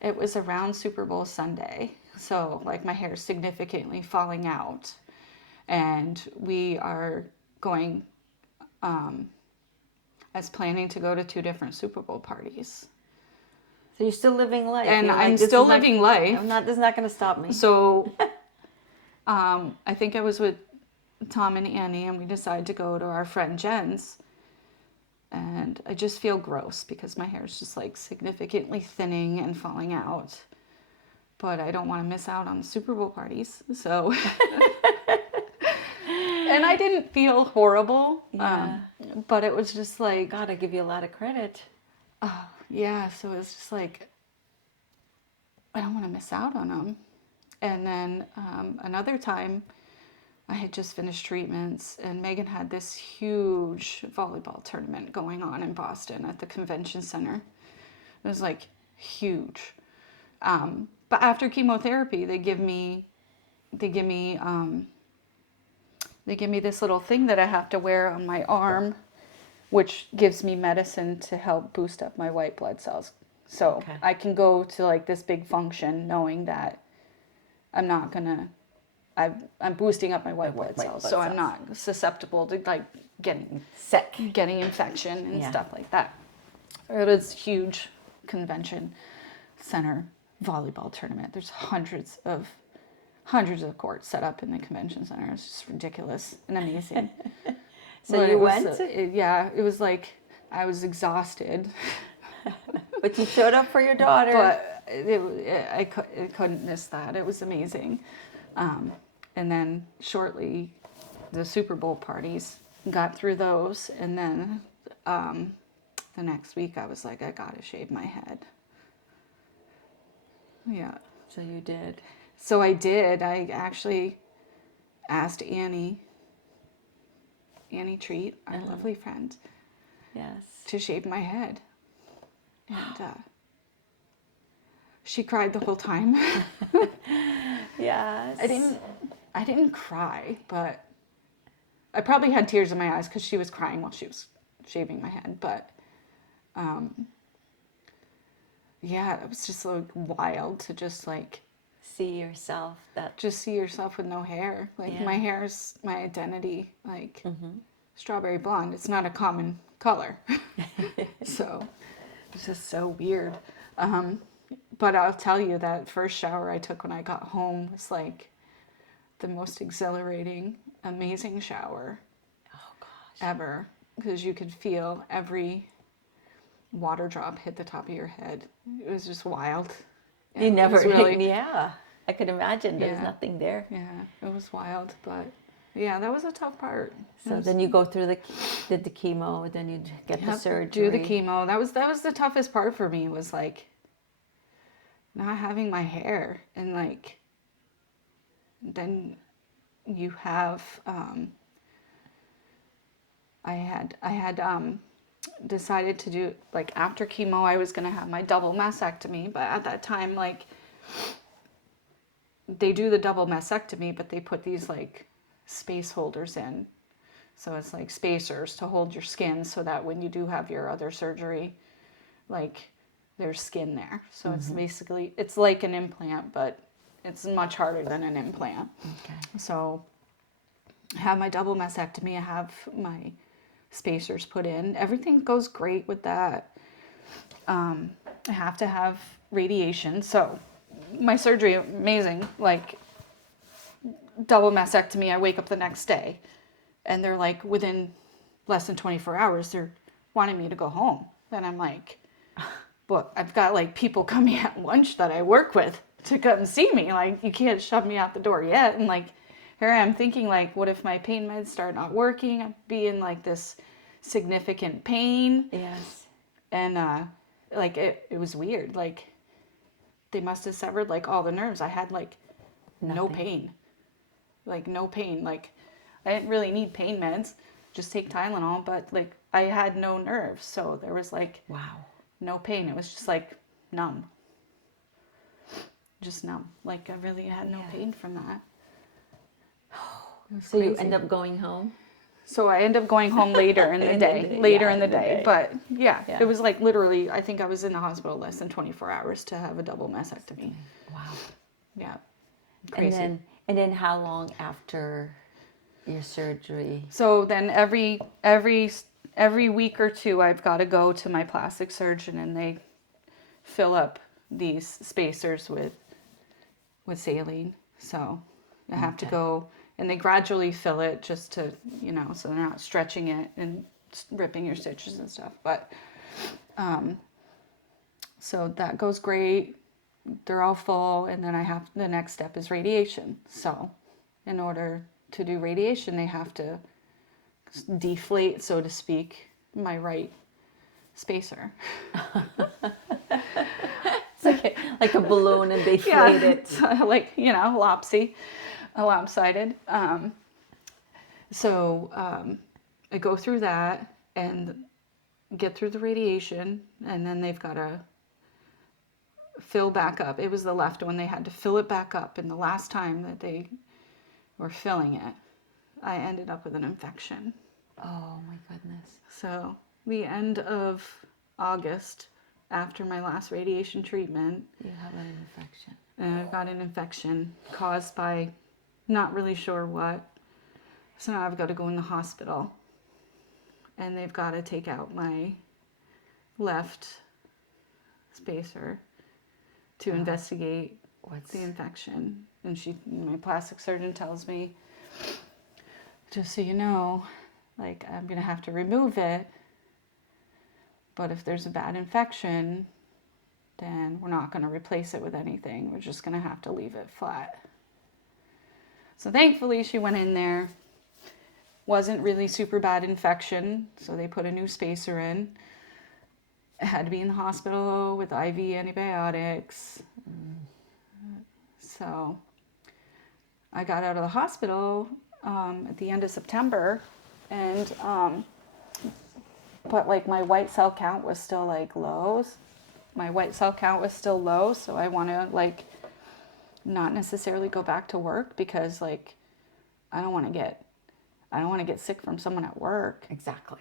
it was around Super Bowl Sunday. So like my hair is significantly falling out, and we are going, as planning to go to 2 different Super Bowl parties. So you're still living life. And You're I'm like, this still is not- living life. This is not going to stop me. So I think I was with Tom and Annie, and we decided to go to our friend Jen's. And I just feel gross because my hair is just like significantly thinning and falling out. But I don't want to miss out on the Super Bowl parties. So, and I didn't feel horrible. Yeah. But it was just like, God, I give you a lot of credit. yeah, so it's just like, I don't want to miss out on them. And then another time, I had just finished treatments, and Megan had this huge volleyball tournament going on in Boston at the convention center. It was like huge. But after chemotherapy, they give me this little thing that I have to wear on my arm, which gives me medicine to help boost up my white blood cells. So I can go to like this big function knowing that I'm boosting up my white blood cells, so I'm not susceptible to like getting sick, getting infection and stuff like that. It was huge convention center volleyball tournament. There's hundreds of courts set up in the convention center. It's just ridiculous and amazing. So you went? It was like I was exhausted. But you showed up for your daughter. But I couldn't miss that. It was amazing. And then shortly, the Super Bowl parties, got through those. And then the next week, I was like, I gotta shave my head. Yeah. So you did. So I did. I actually asked Annie Treat, our lovely friend, Yes. to shave my head. And she cried the whole time. Yes. I didn't cry, but I probably had tears in my eyes because she was crying while she was shaving my head. But yeah, it was just like wild to just like see yourself with no hair. Like my hair is my identity. Like strawberry blonde. It's not a common color. So it's just so weird. But I'll tell you that first shower I took when I got home was like the most exhilarating, amazing shower ever, because you could feel every water drop hit the top of your head. It was just wild. You never, It was really, yeah. I could imagine there's Yeah. nothing there. yeah, it was wild. But yeah, that was a tough part. So then you go through did the chemo, then you get the Yep, surgery. do the chemo. That was the toughest part for me, was like not having my hair, and like then you have I had decided to do, like, after chemo I was going to have my double mastectomy, but at that time, like, they do the double mastectomy, but they put these like space holders in. So it's like spacers to hold your skin so that when you do have your other surgery, like, there's skin there. So it's basically, it's like an implant, but it's much harder than an implant. Okay. So I have my double mastectomy. I have my spacers put in. Everything goes great with that. I have to have radiation. So my surgery, amazing. Like, double mastectomy, I wake up the next day and they're like, within less than 24 hours, they're wanting me to go home. And I'm like, but I've got like people coming at lunch that I work with to come see me. Like, you can't shove me out the door yet. And like, here I am thinking, like, what if my pain meds start not working? I'd be in like this significant pain. Yes. And like, it was weird. Like, they must have severed like all the nerves. I had like no Nothing. pain. Like, no pain. Like, I didn't really need pain meds. Just take Tylenol. But like, I had no nerves. So there was like Wow. no pain. It was just like numb. Just numb. Like, I really had no pain from that. So you crazy. end up going home? So I end up going home later in the day. Later in the day. But yeah, Yeah. it was like literally, I think I was in the hospital less than 24 hours to have a double mastectomy. Wow. Yeah. Crazy. And then how long after your surgery? So then every week or two, I've got to go to my plastic surgeon, and they fill up these spacers with saline. So I have to go, and they gradually fill it just to, so they're not stretching it and ripping your stitches and stuff. But so that goes great. They're all full, and then the next step is radiation. So in order to do radiation, they have to deflate, so to speak, my right spacer. It's like a balloon and they inflate it. So, like, lopsided. So I go through that and get through the radiation, and then they've got to fill back up. It was the left one. They had to fill it back up, and the last time that they were filling it, I ended up with an infection. Oh my goodness. So the end of August, after my last radiation treatment, You have an infection. and I've got an infection caused by not really sure what. So now I've got to go in the hospital, and they've got to take out my left spacer to investigate What's the infection. And my plastic surgeon tells me, just so you know, like, I'm going to have to remove it, but if there's a bad infection, then we're not going to replace it with anything. We're just going to have to leave it flat. So thankfully she went in there. Wasn't really super bad infection, so they put a new spacer in. I had to be in the hospital with IV antibiotics. So I got out of the hospital at the end of September, and but like my white cell count was still like low. My white cell count was still low, so I want to like not necessarily go back to work, because like I don't want to get sick from someone at work. exactly?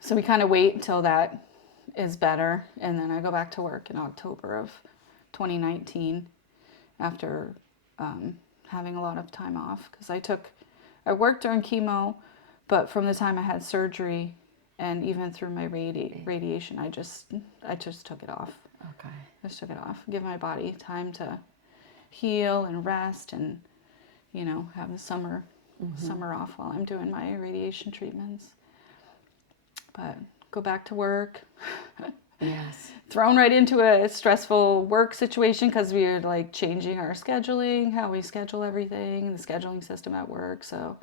So we kind of wait until that is better, and then I go back to work in October of 2019 after having a lot of time off, because I worked during chemo, but from the time I had surgery and even through my radiation, I just took it off. Okay. Just took it off. Give my body time to heal and rest, and have the summer off while I'm doing my radiation treatments. but go back to work. Yes. Thrown right into a stressful work situation because we were like changing our scheduling, how we schedule everything, the scheduling system at work. So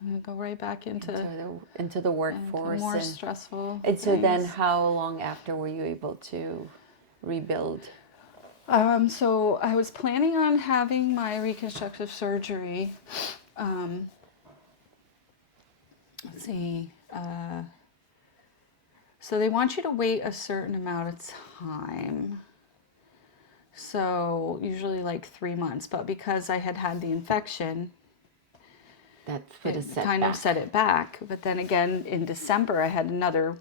I'm gonna go right back into the workforce, more stressful. And so then, things. how long after were you able to rebuild? So I was planning on having my reconstructive surgery. Let's see. So they want you to wait a certain amount of time. So usually like 3 months, but because I had the infection, That put a setback. kind of set it back. But then again, in December, I had another,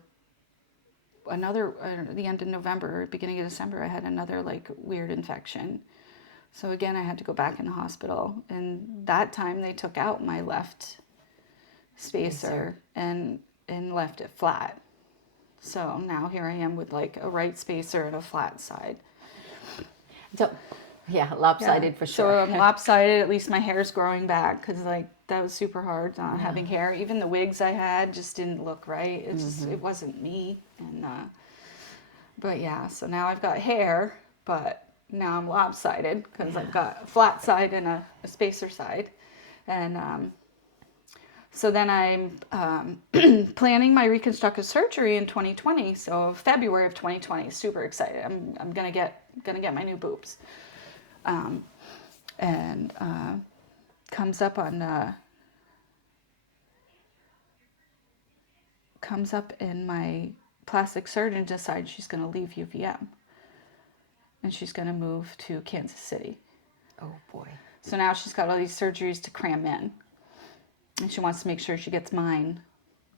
the end of November, beginning of December, I had another like weird infection. So again, I had to go back in the hospital. And that time they took out my left spacer and left it flat. So now here I am with like a right spacer and a flat side. So, yeah, lopsided for sure. So I'm lopsided. At least my hair's growing back because like that was super hard not having hair. Even the wigs I had just didn't look right. It just it wasn't me. And but yeah, so now I've got hair, but now I'm lopsided because I've got a flat side and a spacer side, and so then I'm planning my reconstructive surgery in 2020. So February of 2020, super excited. I'm gonna get my new boobs. And comes up and my plastic surgeon decides she's going to leave UVM and she's going to move to Kansas City. Oh boy. So now she's got all these surgeries to cram in, and she wants to make sure she gets mine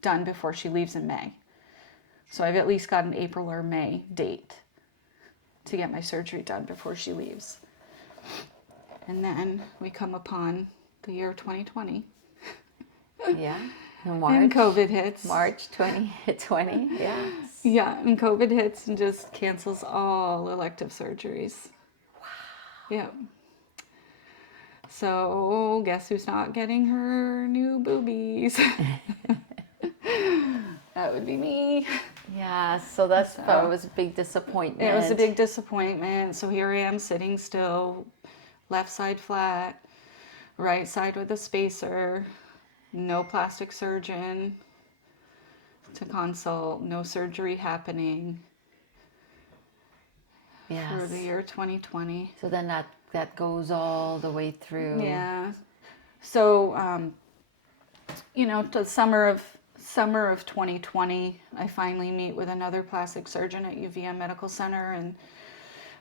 done before she leaves in May. So I've at least got an April or May date to get my surgery done before she leaves. And then we come upon the year 2020. Yeah. March. And COVID hits. March 2020. Yes. Yeah, and COVID hits and just cancels all elective surgeries. Wow. Yeah. So guess who's not getting her new boobies? That would be me. Yeah, so that was a big disappointment. It was a big disappointment. So here I am sitting still, left side flat, right side with a spacer, no plastic surgeon to consult, no surgery happening. Yes. For the year 2020. So then that goes all the way through. Yeah. So, the summer of 2020, I finally meet with another plastic surgeon at UVM Medical Center, and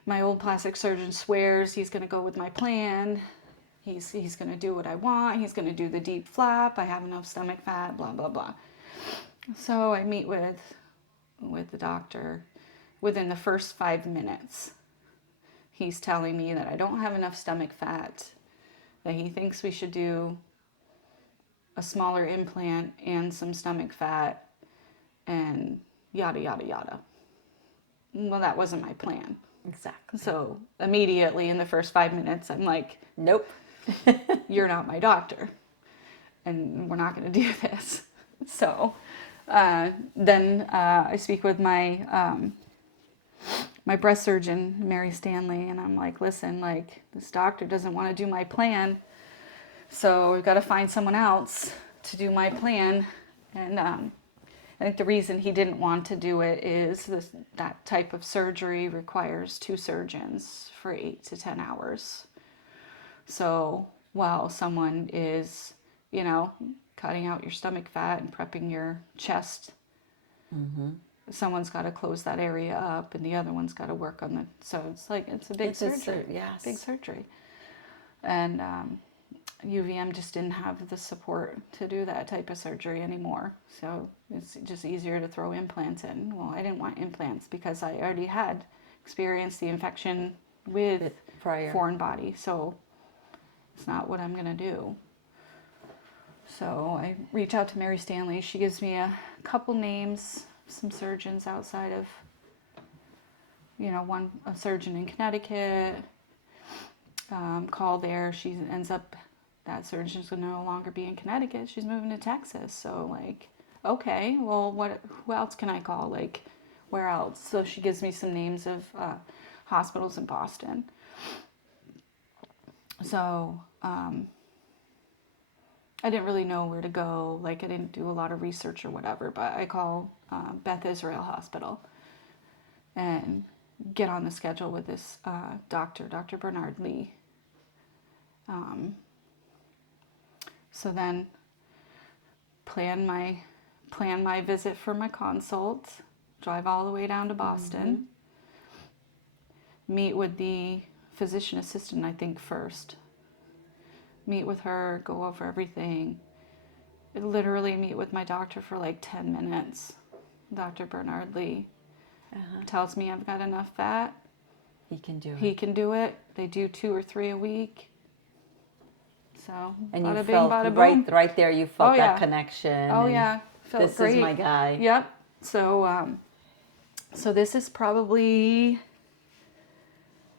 my old plastic surgeon swears he's going to go with my plan. He's going to do what I want. He's going to do the deep flap. I have enough stomach fat, blah, blah, blah. So I meet with the doctor. Within the first 5 minutes, he's telling me that I don't have enough stomach fat, that he thinks we should do a smaller implant and some stomach fat, and yada, yada, yada. Well, that wasn't my plan. Exactly. So immediately in the first 5 minutes, I'm like, nope, you're not my doctor, and we're not going to do this. So then I speak with my breast surgeon, Mary Stanley, and I'm like, listen, like, this doctor doesn't want to do my plan, so we've got to find someone else to do my plan. And I think the reason he didn't want to do it is that type of surgery requires 2 surgeons for 8 to 10 hours. So while someone is, cutting out your stomach fat and prepping your chest, someone's got to close that area up, and the other one's got to work on so it's a big surgery. Yes. Big surgery. And UVM just didn't have the support to do that type of surgery anymore. So it's just easier to throw implants in. Well, I didn't want implants because I already had experienced the infection with prior foreign body. So it's not what I'm going to do. So I reach out to Mary Stanley. She gives me a couple names, some surgeons outside of, a surgeon in Connecticut. Call there. She ends up, that surgeon's going to no longer be in Connecticut. She's moving to Texas. So okay, well, who else can I call? Like, where else? So she gives me some names of hospitals in Boston. So I didn't really know where to go. Like, I didn't do a lot of research or whatever, but I call Beth Israel Hospital and get on the schedule with this doctor, Dr. Bernard Lee. So then plan my visit for my consult, drive all the way down to Boston, meet with the physician assistant, I think, first. Meet with her, go over everything. Literally meet with my doctor for like 10 minutes. Dr. Bernard Lee tells me I've got enough fat. He can do it. He can do it. They do 2 or 3 a week. So, And bada you bing, felt bada boom. right there. You felt Oh, that yeah. connection. Oh and yeah, felt this great. is my guy. Yep. So so this is probably,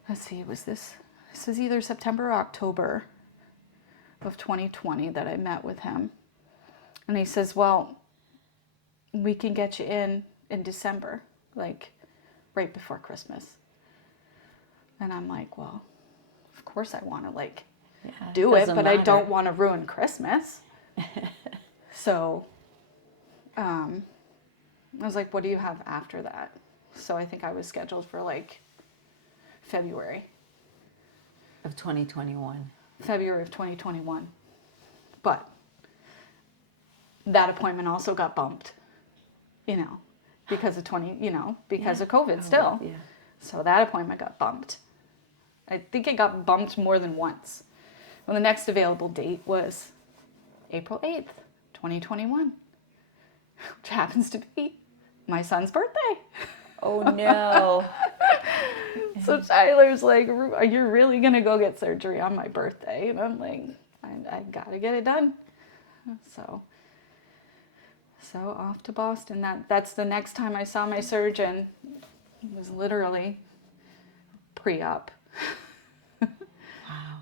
let's see, this is either September or October of 2020 that I met with him, and he says, well, we can get you in December, like right before Christmas. And I'm like, well, of course I want to like do it, but I don't want to ruin Christmas. So I was like, what do you have after that? So I think I was scheduled for like February Of 2021. February of 2021. But that appointment also got bumped, because of because of COVID still. Yeah. So that appointment got bumped. I think it got bumped more than once. Well, the next available date was April 8th, 2021, which happens to be my son's birthday. Oh no. So Tyler's like, you're really going to go get surgery on my birthday? And I'm like, I got to get it done. So off to Boston. That's the next time I saw my surgeon. It was literally pre-op. Wow.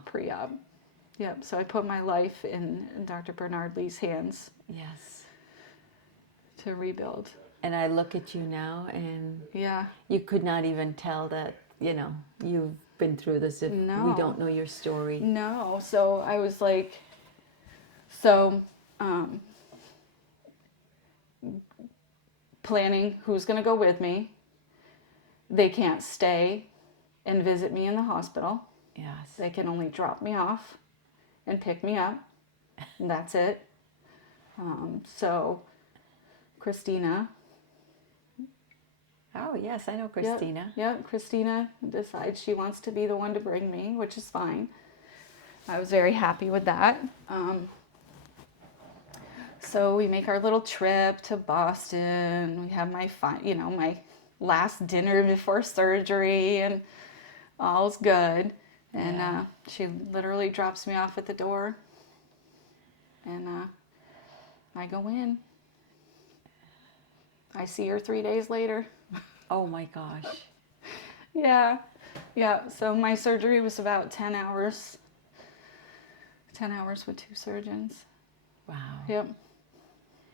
Pre-op. Yep. So I put my life in Dr. Bernard Lee's hands. Yes. To rebuild. And I look at you now, and Yeah. you could not even tell that, you've been through this if we don't know your story. No. So I was like, planning who's going to go with me. They can't stay and visit me in the hospital. Yes. They can only drop me off and pick me up. And that's it. So Christina. Oh, yes, I know Christina. Yep, Christina decides she wants to be the one to bring me, which is fine. I was very happy with that. So we make our little trip to Boston. We have my last dinner before surgery, and all's good. And she literally drops me off at the door, and I go in. I see her 3 days later. Oh my gosh. Yeah. So my surgery was about 10 hours. 10 hours with 2 surgeons. Wow. Yep.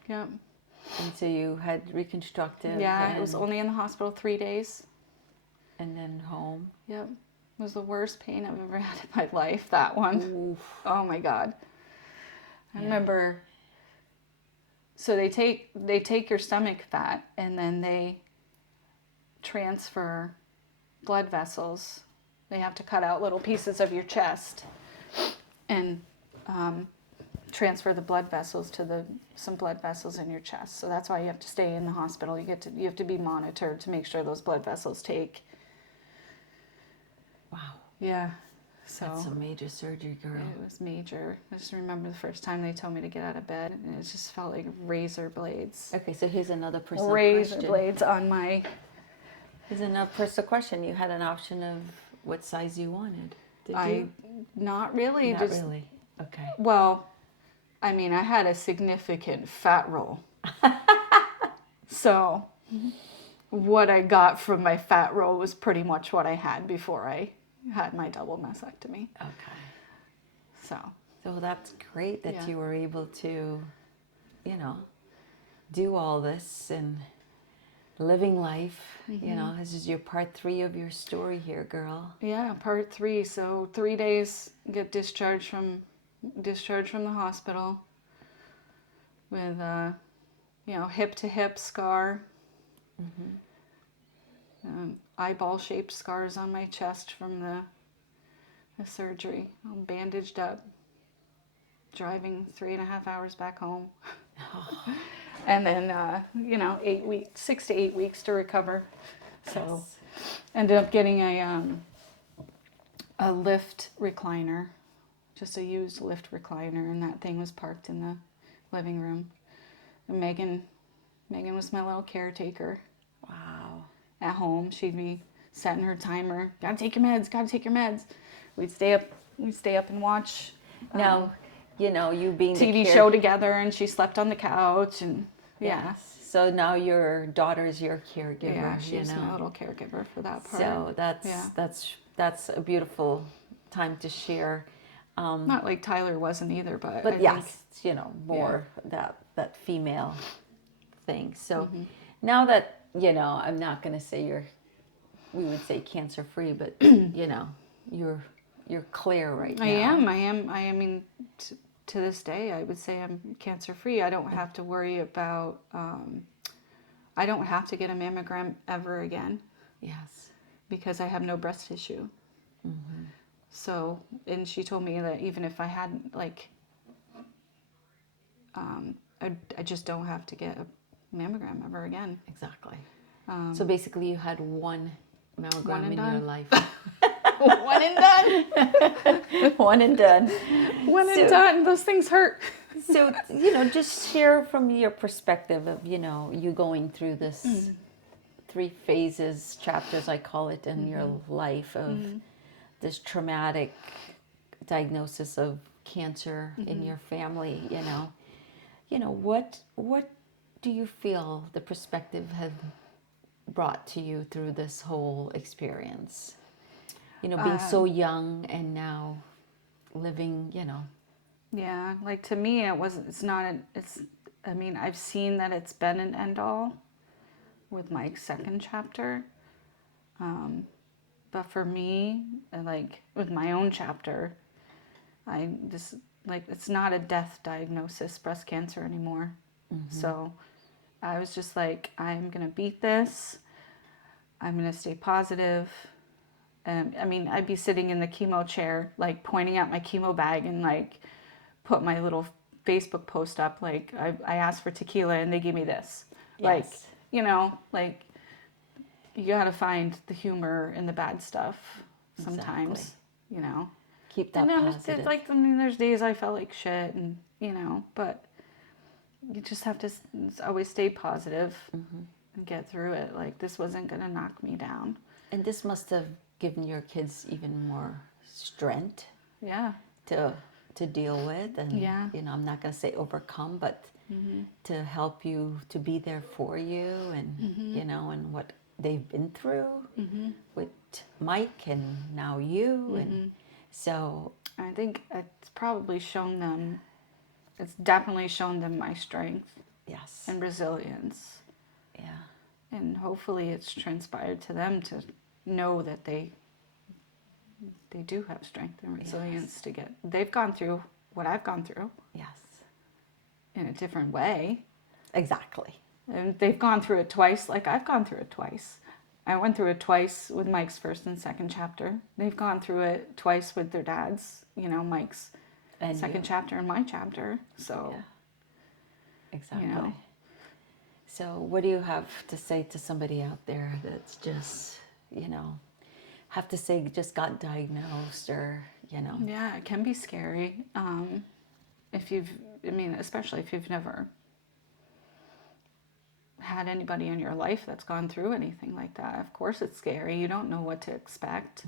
And so you had reconstructive. Yeah, it was only in the hospital 3 days. And then home. Yep. It was the worst pain I've ever had in my life, that one. Oof. Oh my God. I remember, so they take your stomach fat and then they transfer blood vessels. They have to cut out little pieces of your chest and transfer the blood vessels to some blood vessels in your chest. So that's why you have to stay in the hospital. You have to be monitored to make sure those blood vessels take. Wow. Yeah. So that's a major surgery, girl. it was major. I just remember the first time they told me to get out of bed, and it just felt like razor blades. Okay, so here's another personal Razor question. blades on my. Here's another personal question. You had an option of what size you wanted. Did you? Not really. Not really. Okay. Well, I mean, I had a significant fat roll. So what I got from my fat roll was pretty much what I had before I had my double mastectomy. Okay. So that's great that you were able to, do all this and living life. You know, this is your part 3 of your story here, girl. Yeah, part 3. So 3 days get discharged from the hospital with hip to hip scar, eyeball shaped scars on my chest from the surgery. I'm bandaged up, driving 3.5 hours back home. And then 6 to 8 weeks to recover. So ended up getting a lift recliner, just a used lift recliner, and that thing was parked in the living room. And Megan was my little caretaker. Wow. At home, she'd be setting her timer. Gotta take your meds. We'd stay up and watch. Now, you being TV show together, and she slept on the couch, and yeah. So now your daughter's your caregiver. Yeah, she's my little caregiver for that part. So that's a beautiful time to share. Not like Tyler wasn't either, but But I think, more that female thing. So now that I'm not going to say we would say cancer free, but you're clear right now. I am. I mean, to this day, I would say I'm cancer free. I don't have to worry about. I don't have to get a mammogram ever again. Yes. Because I have no breast tissue. So, and she told me that even if I had I just don't have to get a mammogram ever again. Exactly. So basically, you had one mammogram in your life. One and done. One and done. One and done. Those things hurt. So, just share from your perspective of, you going through this 3 phases, chapters, I call it, in your life of this traumatic diagnosis of cancer in your family, what do you feel the perspective has brought to you through this whole experience? Being so young and now living, Yeah, to me, I've seen that it's been an end all with Mike's second chapter. But for me, with my own chapter, it's not a death diagnosis, breast cancer anymore. So I was just I'm going to beat this. I'm going to stay positive. I'd be sitting in the chemo chair, pointing out my chemo bag and put my little Facebook post up. I asked for tequila and they gave me this. Yes. You got to find the humor in the bad stuff sometimes, Keep that positive. There's days I felt like shit and, but you just have to always stay positive and get through it. This wasn't going to knock me down. And this must have given your kids even more strength. Yeah. To deal with, and I'm not going to say overcome, but to help you, to be there for you, and and what they've been through with Mike and now you, and so I think it's probably shown them. It's definitely shown them my strength. Yes. And resilience. Yeah. And hopefully it's transpired to them to know that they do have strength and resilience to get. They've gone through what I've gone through. Yes. In a different way. Exactly. And they've gone through it twice, like I've gone through it twice. I went through it twice with Mike's first and second chapter. They've gone through it twice with their dads, Mike's and second chapter and my chapter. So, exactly. So what do you have to say to somebody out there that's just, have to say just got diagnosed or, Yeah, it can be scary. Especially if you've never had anybody in your life that's gone through anything like that. Of course it's scary. You don't know what to expect.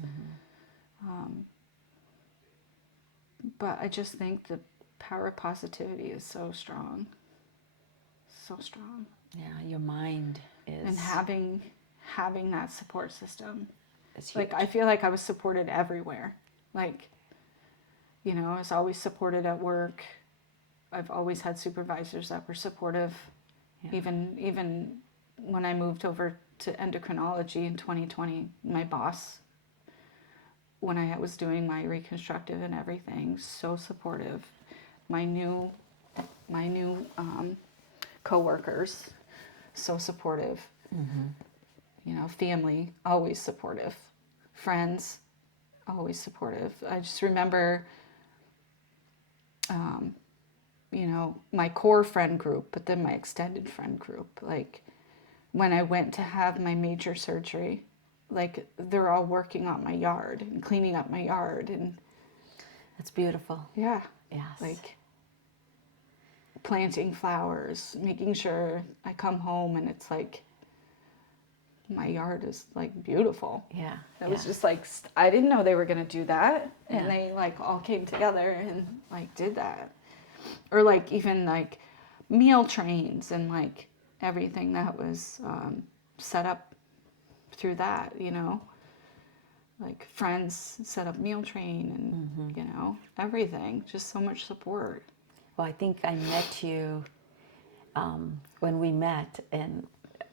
But I just think the power of positivity is so strong. So strong. Yeah, your mind is... And having that support system. It's huge. I feel like I was supported everywhere. I was always supported at work. I've always had supervisors that were supportive. Even when I moved over to endocrinology in 2020, my boss, when I was doing my reconstructive and everything, so supportive. My new coworkers, so supportive. Family, always supportive. Friends, always supportive. I just remember, my core friend group, but then my extended friend group. Like, when I went to have my major surgery, like, they're all working on my yard and cleaning up my yard. And That's beautiful. yeah. Yes. Like, planting flowers, making sure I come home and it's like, my yard is like beautiful. Yeah. It was just like, I didn't know they were going to do that. And Yeah. they like all came together and like did that. Or like even like meal trains and like everything that was set up through that, like friends set up meal train and, everything, just so much support. Well, I think I met you when we met, and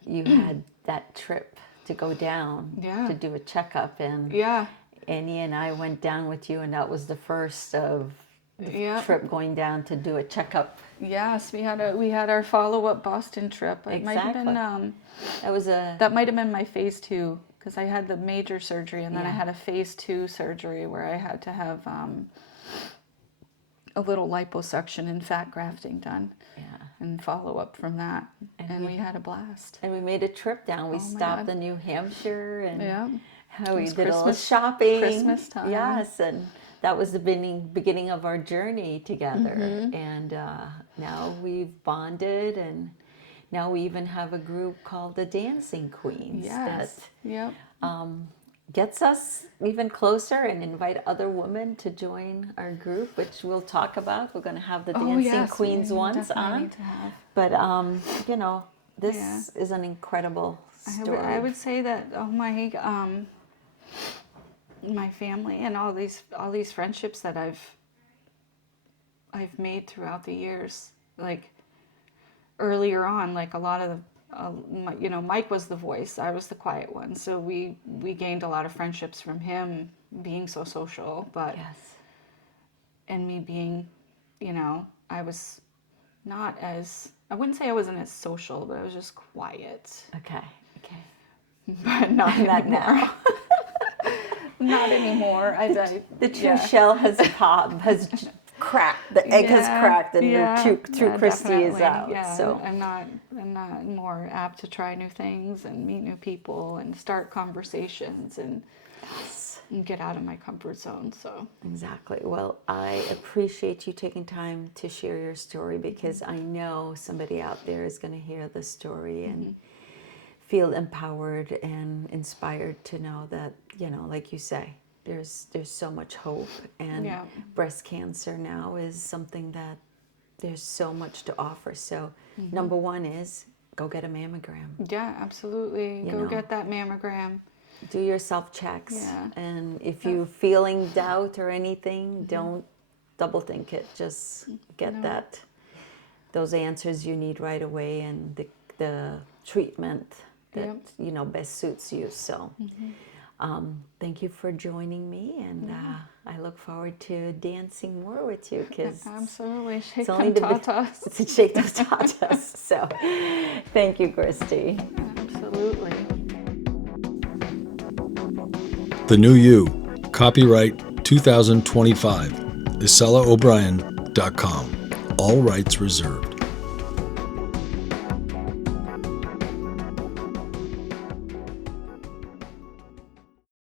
you had that trip to go down to do a checkup, and Annie and I went down with you, and that was the first of the trip going down to do a checkup. Yes, we had our follow-up Boston trip. It might have been that might have been my phase 2, because I had the major surgery, and then I had a phase 2 surgery where I had to have a little liposuction and fat grafting done. And follow up from that. And we had a blast. And we made a trip down. We stopped in New Hampshire, and we did a little Christmas shopping. Christmas time. Yes, and that was the beginning of our journey together. And now we've bonded, and now we even have a group called the Dancing Queens that gets us even closer, and invite other women to join our group, which we'll talk about. We're going to have the Dancing Queens once on. Need to have. But, this is an incredible story. I would say that my family and all these friendships that I've made throughout the years, like earlier on, like a lot of Mike was the voice, I was the quiet one, so we gained a lot of friendships from him being so social, but and me being, I was not as, I wouldn't say I wasn't as social, but I was just quiet. Okay. But not anymore. Not anymore. The true shell has popped, has cracked. The egg has cracked, and the true Christy is out. Yeah, so I'm not more apt to try new things and meet new people and start conversations and get out of my comfort zone. So exactly. Well, I appreciate you taking time to share your story, because I know somebody out there is going to hear the story and feel empowered and inspired to know that, like you say, there's so much hope, and breast cancer now is something that there's so much to offer. So number one is go get a mammogram. Yeah, absolutely. Go get that mammogram. Do your self-checks. Yeah. And if you're feeling doubt or anything, don't double think it. Just get those answers you need right away, and the treatment that best suits you. So thank you for joining me, and I look forward to dancing more with you, because absolutely, shake it's only them tatas. Shake those tatas. So thank you, Christy. Absolutely. The New You. Copyright 2025. IselaO'Brien.com. All rights reserved.